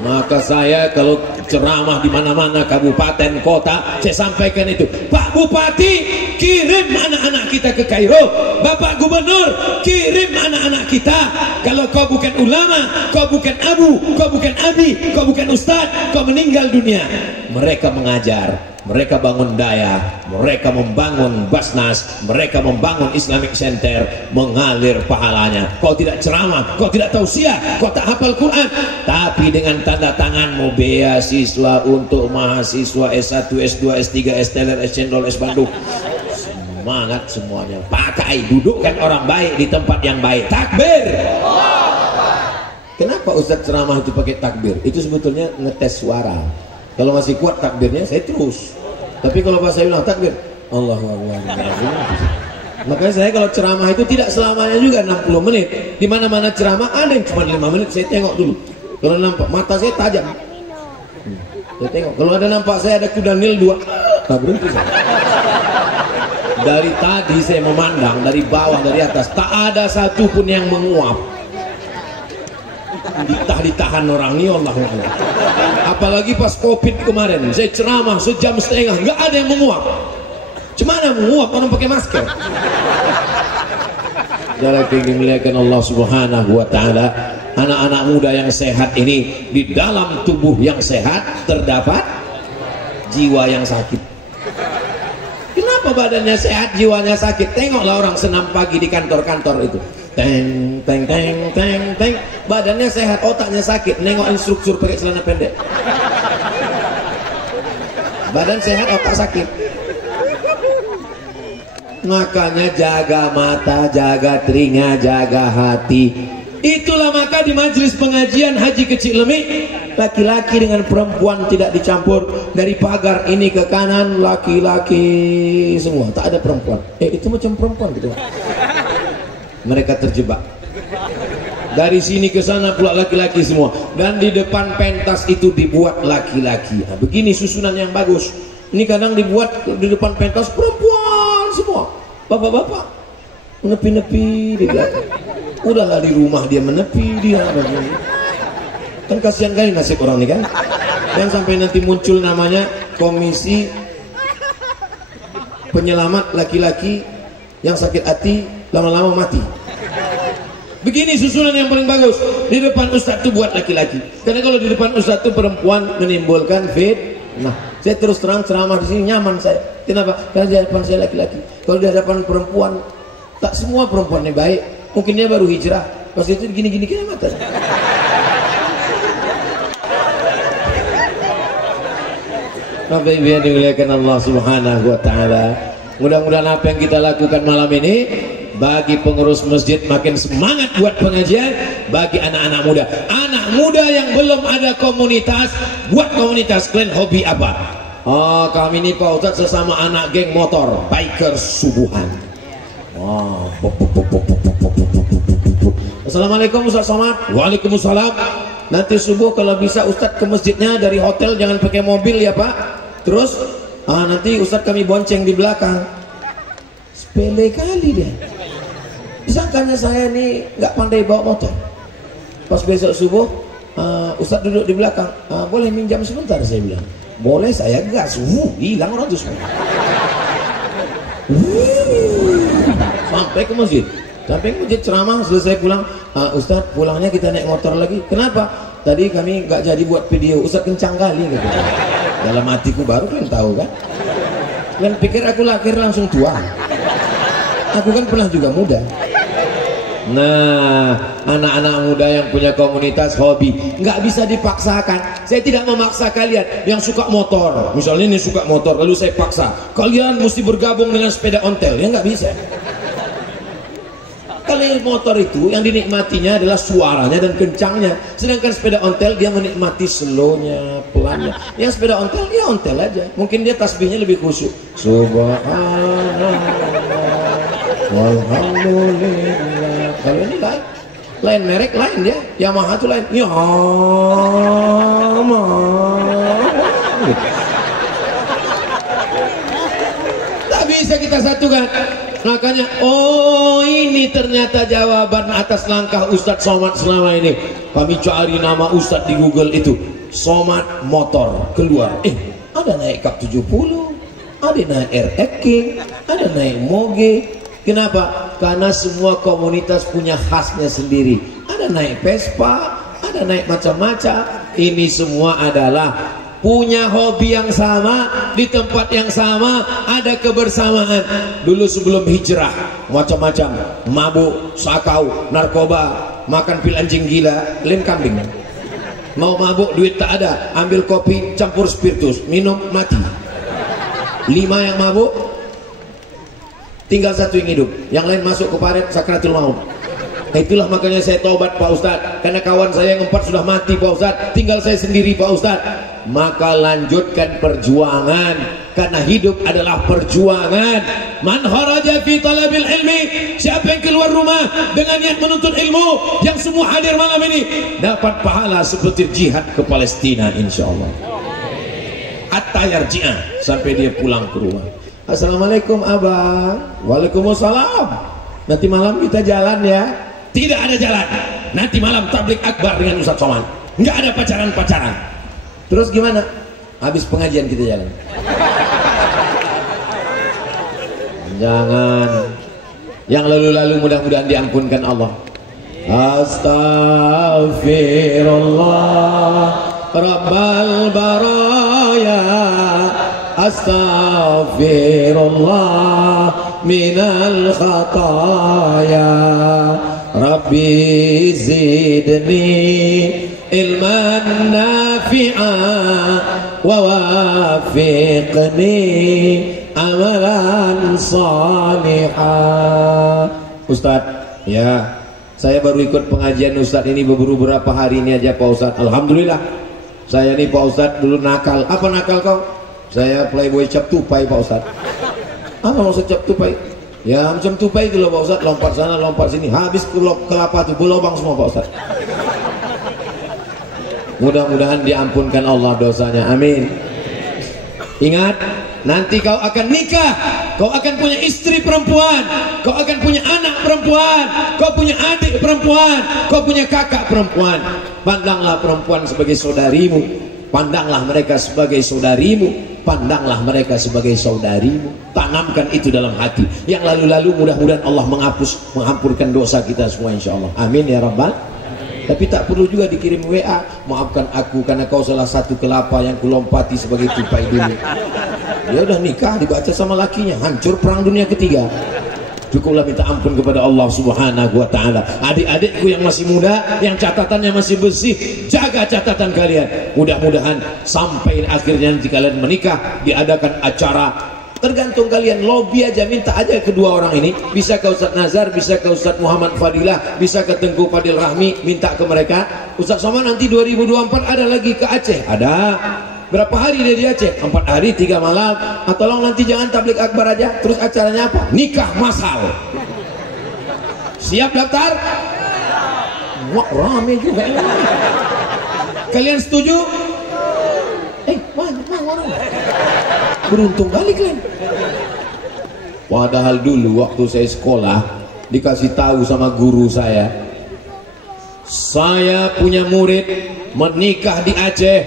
Maka saya kalau ceramah di mana-mana, kabupaten, kota, saya sampaikan itu. Pak Bupati, kirim anak-anak kita ke Kairo. Bapak Gubernur, kirim anak-anak kita. Kalau kau bukan ulama, kau bukan abu, kau bukan abi, kau bukan ustadz, kau meninggal dunia. Mereka mengajar, mereka bangun daya, mereka membangun Basnas, mereka membangun Islamic Center, mengalir pahalanya. Kau tidak ceramah, kau tidak tausiah, kau tak hafal Quran, tapi dengan tanda tanganmu beasiswa untuk mahasiswa S1, S2, S3, S Teler, S Cendol, S Bandung. Semangat semuanya. Pakai, dudukkan orang baik di tempat yang baik. Takbir. Kenapa Ustadz ceramah itu pakai takbir? Itu sebetulnya ngetes suara. Kalau masih kuat takbirnya saya terus. Tapi kalau pas saya bilang takbir, Allahu Akbar. Makanya saya kalau ceramah itu tidak selamanya juga 60 menit. Di mana-mana ceramah ada yang cuma 5 menit, saya tengok dulu. Kalau nampak mata saya tajam, saya tengok. Kalau ada nampak saya ada kuda nil 2, tak berhenti saya. Dari tadi saya memandang dari bawah dari atas, tak ada satupun yang menguap. Ditahan orang ini, Allah. Apalagi pas COVID kemarin, saya ceramah sejam setengah, nggak ada yang menguap. Cemana menguap orang pakai masker? Jalan yang dimuliakan Allah Subhanahu Wa Taala. Anak-anak muda yang sehat ini, di dalam tubuh yang sehat terdapat jiwa yang sakit. Kenapa badannya sehat, jiwanya sakit? Tengoklah orang senam pagi di kantor-kantor itu. Teng, teng, teng, teng, teng. Badannya sehat, otaknya sakit. Nengok instruktur pakai celana pendek. Badan sehat, otak sakit. Makanya jaga mata, jaga telinga, jaga hati. Itulah maka di majelis pengajian Haji Kecil Lemik, laki-laki dengan perempuan tidak dicampur. Dari pagar ini ke kanan laki-laki semua, tak ada perempuan. Itu macam perempuan gitu. Mereka terjebak. Dari sini ke sana pula laki-laki semua. Dan di depan pentas itu dibuat laki-laki. Nah, begini susunan yang bagus. Ini kadang dibuat di depan pentas perempuan semua. Bapak-bapak menepi-nepi di belakang. Udahlah di rumah dia menepi, dia begini. Kan kasihan kali nasib orang ini kan. Dan sampai nanti muncul namanya komisi penyelamat laki-laki yang sakit hati lama-lama mati. Begini susunan yang paling bagus. Di depan ustadz itu buat laki-laki. Karena kalau di depan ustadz itu perempuan menimbulkan fitnah. Saya terus terang ceramah di sini nyaman saya. Kenapa? Karena di hadapan saya laki-laki. Kalau di hadapan perempuan, tak semua perempuan ini baik. Mungkin dia baru hijrah. Pas itu gini-gini kena mata. Bapak Ibu yang dimuliakan Allah Subhanahu wa taala. Mudah-mudahan apa yang kita lakukan malam ini bagi pengurus masjid makin semangat buat pengajian, bagi anak-anak muda. Anak muda yang belum ada komunitas, buat komunitas. Kalian hobi apa? Oh, kami ini Pak Ustadz sesama anak geng motor, bikers subuhan. Oh. Assalamualaikum Ustadz Somad. Waalaikumsalam. Nanti subuh kalau bisa Ustadz ke masjidnya dari hotel, jangan pakai mobil ya Pak. Terus nanti Ustadz kami bonceng di belakang. Sepele kali dia. Disangkanya saya nih nggak pandai bawa motor. Pas besok subuh Ustadz duduk di belakang. Boleh minjam sebentar, saya bilang. Boleh, saya gas. Hilang orang itu semua. Sampai ke masjid. Sampai ke masjid ceramah, selesai pulang. Ustadz pulangnya kita naik motor lagi. Kenapa? Tadi kami nggak jadi buat video. Ustadz kencang kali gitu. Dalam hatiku baru kalian tahu kan. Kalian pikir aku lahir langsung tua. Aku kan pernah juga muda. Nah, anak-anak muda yang punya komunitas hobi nggak bisa dipaksakan. Saya tidak memaksa kalian yang suka motor. Misalnya ini suka motor, lalu saya paksa kalian mesti bergabung dengan sepeda ontel. Ya nggak bisa. Kalau motor itu yang dinikmatinya adalah suaranya dan kencangnya, sedangkan sepeda ontel dia menikmati slownya, pelannya. Yang sepeda ontel ya ontel aja. Mungkin dia tasbihnya lebih khusyuk. Subhanallah, walhamdulillah. Kalau ini lain merek, lain dia. Yamaha tuh lain. Tak bisa kita satukan. Makanya, oh ini ternyata jawaban atas langkah Ustadz Somad selama ini. Kami cari nama Ustadz di Google itu, Somad motor, keluar. Ada naik Cup 70, ada naik RX King, ada naik Moge. Kenapa? Karena semua komunitas punya khasnya sendiri. Ada naik Vespa, ada naik macam-macam. Ini semua adalah punya hobi yang sama, di tempat yang sama, ada kebersamaan. Dulu sebelum hijrah macam-macam, mabuk, sakau, narkoba, makan pil anjing gila, lem kambing. Mau mabuk duit tak ada, ambil kopi campur spiritus, minum mati. 5 yang mabuk, tinggal 1 yang hidup, yang lain masuk ke paret sakratul maut. Itulah makanya saya taubat Pak Ustadz, karena kawan saya yang 4 sudah mati Pak Ustadz, tinggal saya sendiri Pak Ustadz. Maka lanjutkan perjuangan, karena hidup adalah perjuangan. Man kharaja fi talabil ilmi, siapa yang keluar rumah dengan niat menuntut ilmu, yang semua hadir malam ini dapat pahala seperti jihad ke Palestina insyaallah. At-tayarji'ah, sampai dia pulang ke rumah. Assalamualaikum abang. Waalaikumsalam. Nanti malam kita jalan ya. Tidak ada jalan. Nanti malam tablik akbar dengan Ustadz Somad. Nggak ada pacaran-pacaran. Terus gimana? Habis pengajian kita jalan. Jangan. Yang lalu-lalu mudah-mudahan diampunkan Allah. Astaghfirullah Rabbal baraya, astaghfirullah minal khataya, Rabbi zidni ilman nafi'a wa wafiqni amalan salihah. Ustadz, ya saya baru ikut pengajian Ustadz ini beberapa hari ini aja Pak Ustadz. Alhamdulillah. Saya nih Pak Ustadz dulu nakal. Apa nakal kau? Saya playboy cap tupai Pak Ustadz. Apa maksud cap tupai? Ya macam tupai itu loh Pak Ustadz, lompat sana lompat sini, habis kelapa tuh berlobang semua Pak Ustadz. Mudah-mudahan diampunkan Allah dosanya, amin. Ingat, nanti kau akan nikah, kau akan punya istri perempuan, kau akan punya anak perempuan, kau punya adik perempuan, kau punya kakak perempuan. Pandanglah perempuan sebagai saudarimu, pandanglah mereka sebagai saudarimu, pandanglah mereka sebagai saudarimu. Tanamkan itu dalam hati. Yang lalu-lalu mudah-mudahan Allah menghapuskan dosa kita semua insyaallah. Amin ya rabbal. Tapi tak perlu juga dikirim WA, maafkan aku karena kau salah satu kelapa yang kulompati sebagai tupai dulu. Dia udah nikah dibaca sama lakinya, hancur perang dunia ketiga. Cukuplah minta ampun kepada Allah Subhanahu wa taala. Adik-adikku yang masih muda, yang catatannya masih bersih, jaga catatan kalian. Mudah-mudahan sampai akhirnya nanti kalian menikah diadakan acara. Tergantung kalian, lobby aja, minta aja kedua orang ini. Bisa ke Ustadz Nazar, bisa ke Ustadz Muhammad Fadilah, bisa ke Tengku Fadil Rahmi, minta ke mereka. Ustadz Somad nanti 2024 ada lagi ke Aceh. Ada. Berapa hari dia di Aceh? 4 hari 3 malam. Tolong nanti jangan tablik akbar aja. Terus acaranya apa? Nikah masal. Siap daftar? Wah, rame juga. Kalian setuju? Banyak orang. Beruntung kali kalian. Padahal dulu waktu saya sekolah dikasih tahu sama guru saya punya murid menikah di Aceh,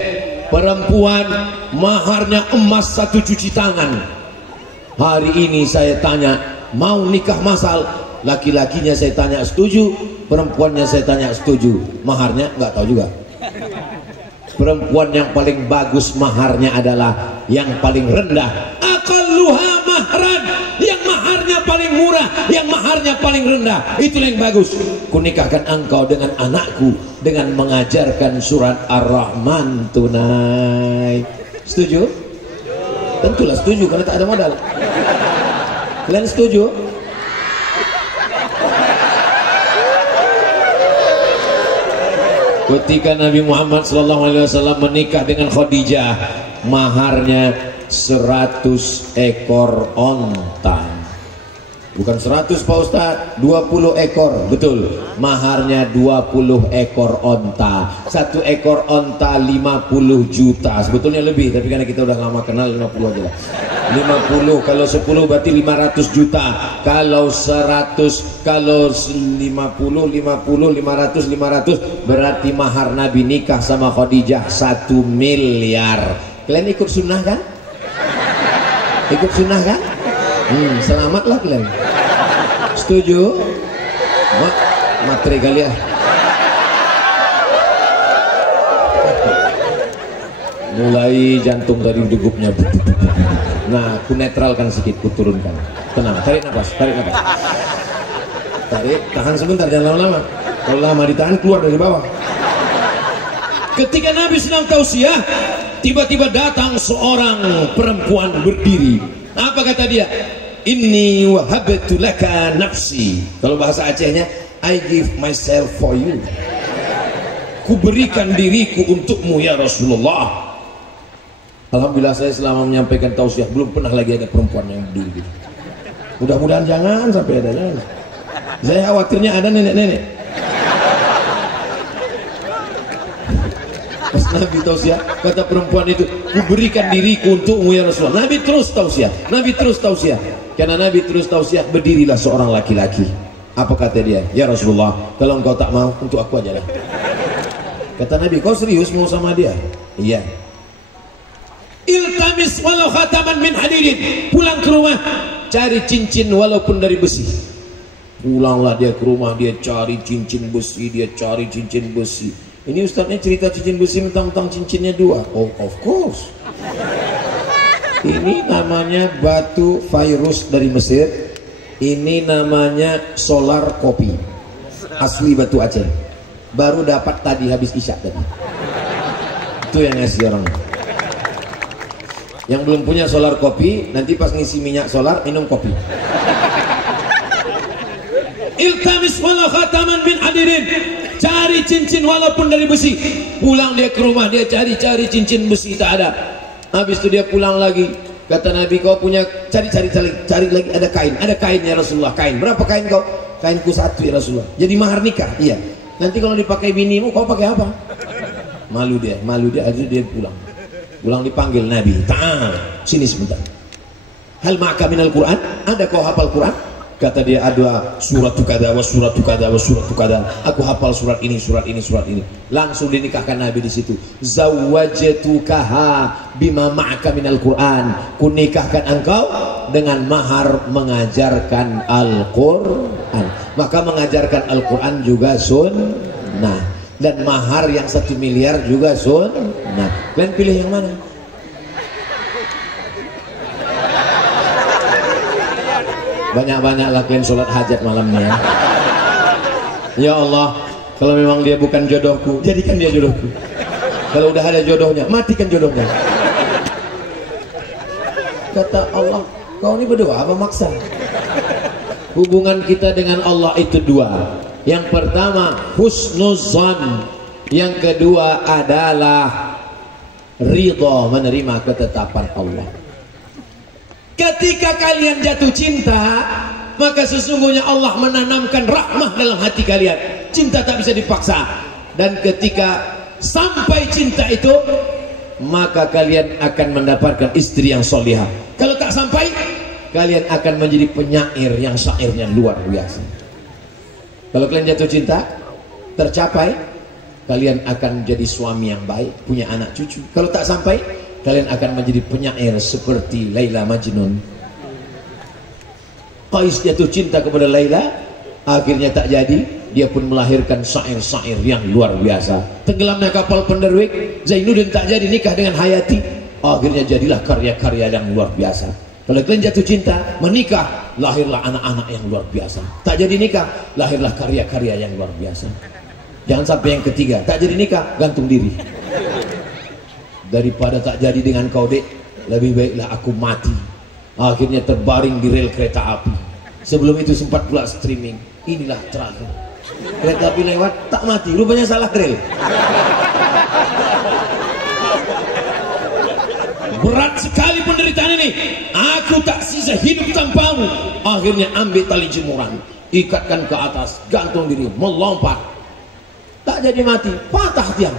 perempuan maharnya emas 1 cuci tangan. Hari ini saya tanya, mau nikah masal, laki-lakinya saya tanya setuju, perempuannya saya tanya setuju, maharnya nggak tahu juga. Perempuan yang paling bagus maharnya adalah yang paling rendah, aqalluha mahran, yang maharnya paling murah, yang maharnya paling rendah, itulah yang bagus. Kunikahkan engkau dengan anakku dengan mengajarkan surat Ar-Rahman tunai. Setuju? Tentulah setuju karena tak ada modal. Kalian setuju? Ketika Nabi Muhammad SAW menikah dengan Khadijah, maharnya 100 ekor onta. Bukan 100 Pak Ustaz, 20 ekor, betul. Maharnya 20 ekor onta. 1 ekor onta 50 juta. Sebetulnya lebih, tapi karena kita udah lama kenal 50 aja lah. 50, kalau 10 berarti 500 juta. Kalau 100, kalau 50, 500 berarti mahar Nabi nikah sama Khadijah 1 miliar. Kalian ikut sunnah kan? Ikut sunnah kan? Selamatlah kalian. Setuju? Materi kali ya. Mulai jantung tadi degupnya. Nah, ku netralkan sedikit, ku turunkan. Tenang, tarik nafas, tarik nafas. Tarik, tahan sebentar, jangan lama-lama. Kalau lama ditahan keluar dari bawah. Ketika Nabi sedang tausiah, tiba-tiba datang seorang perempuan berdiri. Apa kata dia? Inni wahabtu laka nafsi. Kalau bahasa Acehnya, I give myself for you. Ku berikan diriku untukmu ya Rasulullah. Alhamdulillah saya selama menyampaikan tausiah belum pernah lagi ada perempuan yang berdiri. Mudah-mudahan jangan sampai ada. Saya khawatirnya ada nenek-nenek. Pas Nabi tausiah, kata perempuan itu, ku berikan diriku untukmu ya Rasulullah. Nabi terus tausiah, Nabi terus tausiah. Karena Nabi terus tausiah, berdirilah seorang laki-laki. Apa kata dia? Ya Rasulullah, kalau engkau tak mau, untuk aku aja lah. Kata Nabi, kau serius mau sama dia? Iya. Iltamis walau khataman min hadidin. Pulang ke rumah, cari cincin walaupun dari besi. Pulanglah dia ke rumah, dia cari cincin besi, dia cari cincin besi. Ini ustadznya cerita cincin besi, mentang-mentang cincinnya 2. Oh, of course. Ini namanya batu virus dari Mesir. Ini namanya solar kopi. Asli batu Aceh. Baru dapat tadi habis isya tadi. Itu yang ngasih orang. Yang belum punya solar kopi, nanti pas ngisi minyak solar minum kopi. Iltamis walau khataman min hadirin, cari cincin walaupun dari besi. Pulang dia ke rumah, dia cari-cari cincin besi, tak ada. Habis itu dia pulang lagi, kata Nabi, kau punya, cari lagi, ada kain ya Rasulullah. Kain, berapa kain kau? Kainku satu ya Rasulullah. Jadi mahar nikah. Iya. Nanti kalau dipakai binimu, kau pakai apa? Malu dia, akhirnya dia pulang dipanggil Nabi, ta'al, sini sebentar. Hal ma'aka minal Quran? Ada kau hafal Quran? Kata dia, ada surat tukada wa surat tukada wa surat tukada. Aku hafal surat ini, surat ini, surat ini. Langsung dinikahkan Nabi di situ. Zawwajtukaha bima ma'aka minal Quran. Kunikahkan engkau dengan mahar mengajarkan Al-Quran. Maka mengajarkan Al-Quran juga sunnah. Dan mahar yang 1 miliar juga sunnah. Kalian pilih yang mana? Banyak-banyaklah kalian sholat hajat malamnya. Ya Allah, kalau memang dia bukan jodohku, jadikan dia jodohku. Kalau udah ada jodohnya, matikan jodohnya. Kata Allah, kau ini berdoa apa maksa? Hubungan kita dengan Allah itu dua. Yang pertama husnuzan, yang kedua adalah ridha, menerima ketetapan Allah. Ketika kalian jatuh cinta, maka sesungguhnya Allah menanamkan rahmah dalam hati kalian. Cinta tak bisa dipaksa. Dan ketika sampai cinta itu, maka kalian akan mendapatkan istri yang solihah. Kalau tak sampai, kalian akan menjadi penyair yang syairnya luar biasa. Kalau kalian jatuh cinta, tercapai, kalian akan jadi suami yang baik, punya anak cucu. Kalau tak sampai, kalian akan menjadi penyair seperti Laila Majnun. Qais jatuh cinta kepada Laila, akhirnya tak jadi, dia pun melahirkan syair-syair yang luar biasa. Tenggelamnya kapal Penderwik, Zainuddin tak jadi nikah dengan Hayati, akhirnya jadilah karya-karya yang luar biasa. Kalau kalian jatuh cinta, menikah, lahirlah anak-anak yang luar biasa. Tak jadi nikah, lahirlah karya-karya yang luar biasa. Jangan sampai yang ketiga, tak jadi nikah, gantung diri. Daripada tak jadi dengan kau dek, lebih baiklah aku mati. Akhirnya terbaring di rel kereta api. Sebelum itu sempat pula streaming. Inilah terakhir. Kereta api lewat, tak mati, rupanya salah rel. Berat sekali penderitaan ini. Aku tak sisa hidup tanpamu. Akhirnya ambil tali jemuran, ikatkan ke atas, gantung diri, melompat. Tak jadi mati, patah tiang.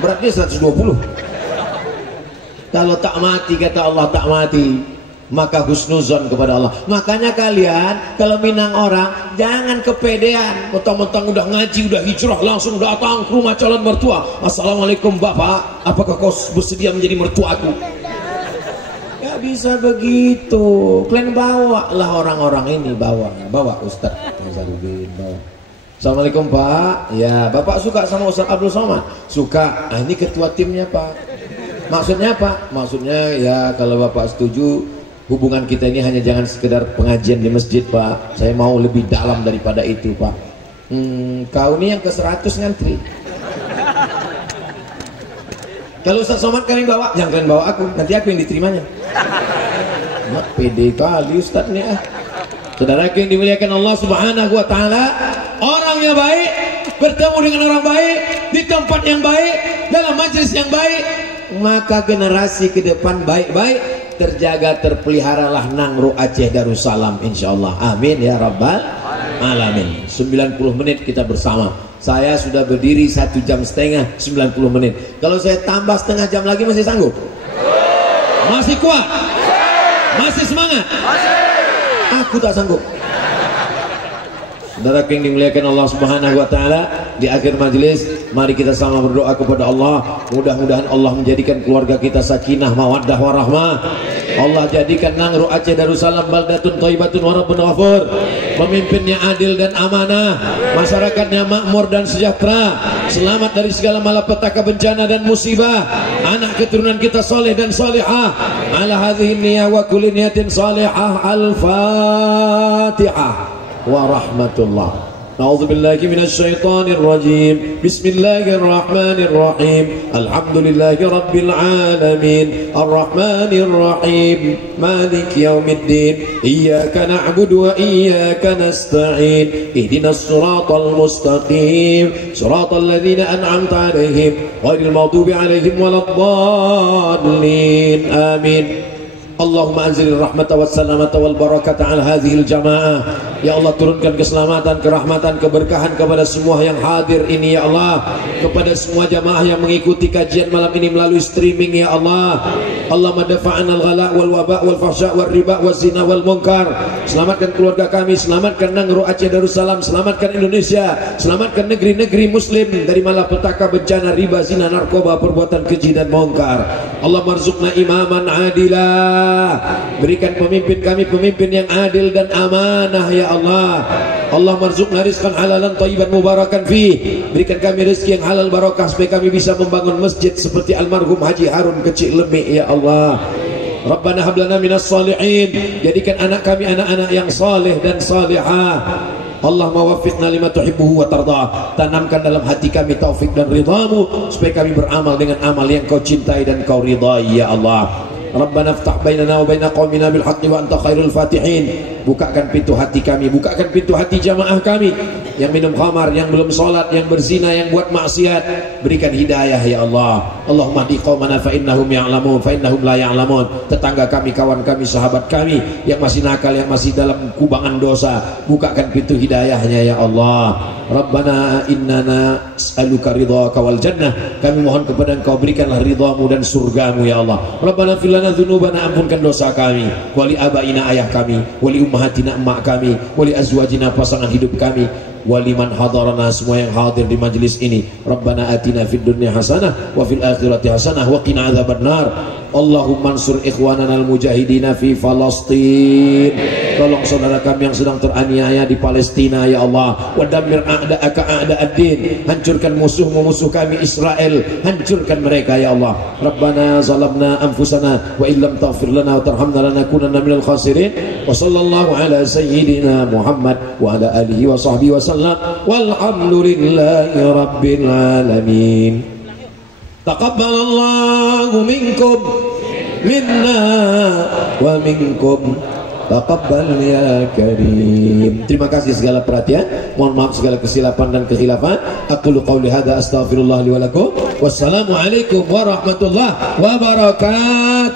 Beratnya 120. Kalau tak mati, kata Allah, tak mati, maka husnuzon kepada Allah. Makanya kalian kalau minang orang, jangan kepedean. Mentang-mentang udah ngaji, udah hijrah, langsung datang ke rumah calon mertua. Assalamualaikum bapak, apakah kau bersedia menjadi mertuaku? Gak bisa begitu. Kalian bawa lah orang-orang ini, bawa Ustaz Nazarudin, bawa. Assalamualaikum Pak. Ya, Bapak suka sama Ustaz Abdul Somad? Suka. Ini ketua timnya Pak. Maksudnya apa? Maksudnya ya kalau Bapak setuju, hubungan kita ini hanya jangan sekedar pengajian di masjid Pak. Saya mau lebih dalam daripada itu Pak. Kau ini yang ke 100 ngantri. Kalau Ustaz Somad kalian bawa, jangan kalian bawa aku, nanti aku yang diterimanya. Pede kali Ustaz nih ah. Saudara yang dimuliakan Allah Subhanahu wa taala, orangnya baik, bertemu dengan orang baik, di tempat yang baik, dalam majelis yang baik, maka generasi ke depan baik-baik, terjaga, terpeliharalah Nangro Aceh Darussalam insyaallah. Amin ya rabbal alamin. 90 menit kita bersama. Saya sudah berdiri 1,5 jam, 90 menit. Kalau saya tambah setengah jam lagi masih sanggup? Masih kuat? Masih semangat? Aku tak sanggup. Saudara yang dimuliakan Allah Subhanahu wa taala, di akhir majelis mari kita sama berdoa kepada Allah. Mudah-mudahan Allah menjadikan keluarga kita sakinah, mawaddah warahmah. Allah jadikan Nangro Aceh Darussalam baldatun thayyibatun wa rabbun ghafur. Pemimpinnya adil dan amanah, masyarakatnya makmur dan sejahtera, selamat dari segala malapetaka, bencana dan musibah. Anak keturunan kita soleh dan solehah. Ala hadhihi niyyah wa kulli niyatin salihah. Al-Fatihah wa rahmatullah. A'udzu billahi minasy syaithanir rajim. Bismillahirrahmanirrahim. Alhamdulillahi rabbil alamin. Arrahmanir rahim. Maliki yaumiddin. Iyyaka na'budu wa iyyaka nasta'in. Ihdinas siratal mustaqim. Siratal ladzina an'amta 'alaihim ghairil maghdubi 'alaihim waladdallin. Amin. Allahumma anzilil rahmata wassalamata wal barakata ala hadhil jamaah. Ya Allah, turunkan keselamatan, kerahmatan, keberkahan kepada semua yang hadir ini ya Allah, kepada semua jamaah yang mengikuti kajian malam ini melalui streaming ya Allah. Allahumma dafa'an al-ghala wal waba wal fahsya wal riba wal zina wal munkar. Selamatkan keluarga kami, selamatkan Nangro Aceh Darussalam, selamatkan Indonesia, selamatkan negeri-negeri muslim dari malapetaka, bencana, riba, zina, narkoba, perbuatan keji dan munkar. Allah marzuqna imaman adilah. Berikan pemimpin kami pemimpin yang adil dan amanah ya Allah. Allah marzuqna rizqan halalan thayyiban mubarakan fi. Berikan kami rezeki yang halal barakah supaya kami bisa membangun masjid seperti almarhum Haji Harun Kecik Lemik ya Allah. Rabbana hab lana minas salihin. Jadikan anak kami anak-anak yang saleh dan salihah. Allah mawaffiqna lima tuhibbuhu wa tarda. Tanamkan dalam hati kami taufik dan ridhamu supaya kami beramal dengan amal yang kau cintai dan kau ridhai ya Allah. Rabbana ftah bainana wa baina qaumina bil haqqi wa anta khairul fatihin. Bukakan pintu hati kami, bukakan pintu hati jamaah kami yang minum khamar, yang belum salat, yang berzina, yang buat maksiat. Berikan hidayah ya Allah. Allahumma hdi qaumana fa innahum ya'lamun fa innahum la ya'lamun. Tetangga kami, kawan kami, sahabat kami yang masih nakal, yang masih dalam kubangan dosa, bukakan pintu hidayahnya ya Allah. Rabbana innana as'aluka ridhaka wal jannah. Kami mohon kepada Engkau, berikanlah ridhamu dan surgamu ya Allah. Rabbana fil lana dzunubana, ampunkan dosa kami, wali abaina, ayah kami, wali ummahatina, emak kami, wali azwajina, pasangan hidup kami, waliman hadarana, semua yang hadir di majelis ini. Rabbana atina fid dunya hasanah wa fil akhirati hasanah wa qina adzabannar. Allahumma ansur ikhwanana al-mujahidina fi Falastin. Tolong saudara kami yang sedang teraniaya di Palestina ya Allah. Wa dammir a'da'aka a'da'ad-din. Hancurkan musuh-musuh kami Israel, hancurkan mereka ya Allah. Rabbana zalamna anfusana wa illam taghfir lana wa tarhamna lanakunanna minal khasirin. Wa sallallahu ala sayyidina Muhammad wa ala alihi wa sahbihi wa sallam. Walhamdulillahi rabbil alamin. Taqabbalallahu minkum minna wa minkum taqabbal ya karim. Terima kasih segala perhatian. Mohon maaf segala kesilapan dan kekhilafan. Aqulu qauli hadza astaghfirullah li wa lakum. Wassalamu alaikum warahmatullahi wabarakatuh.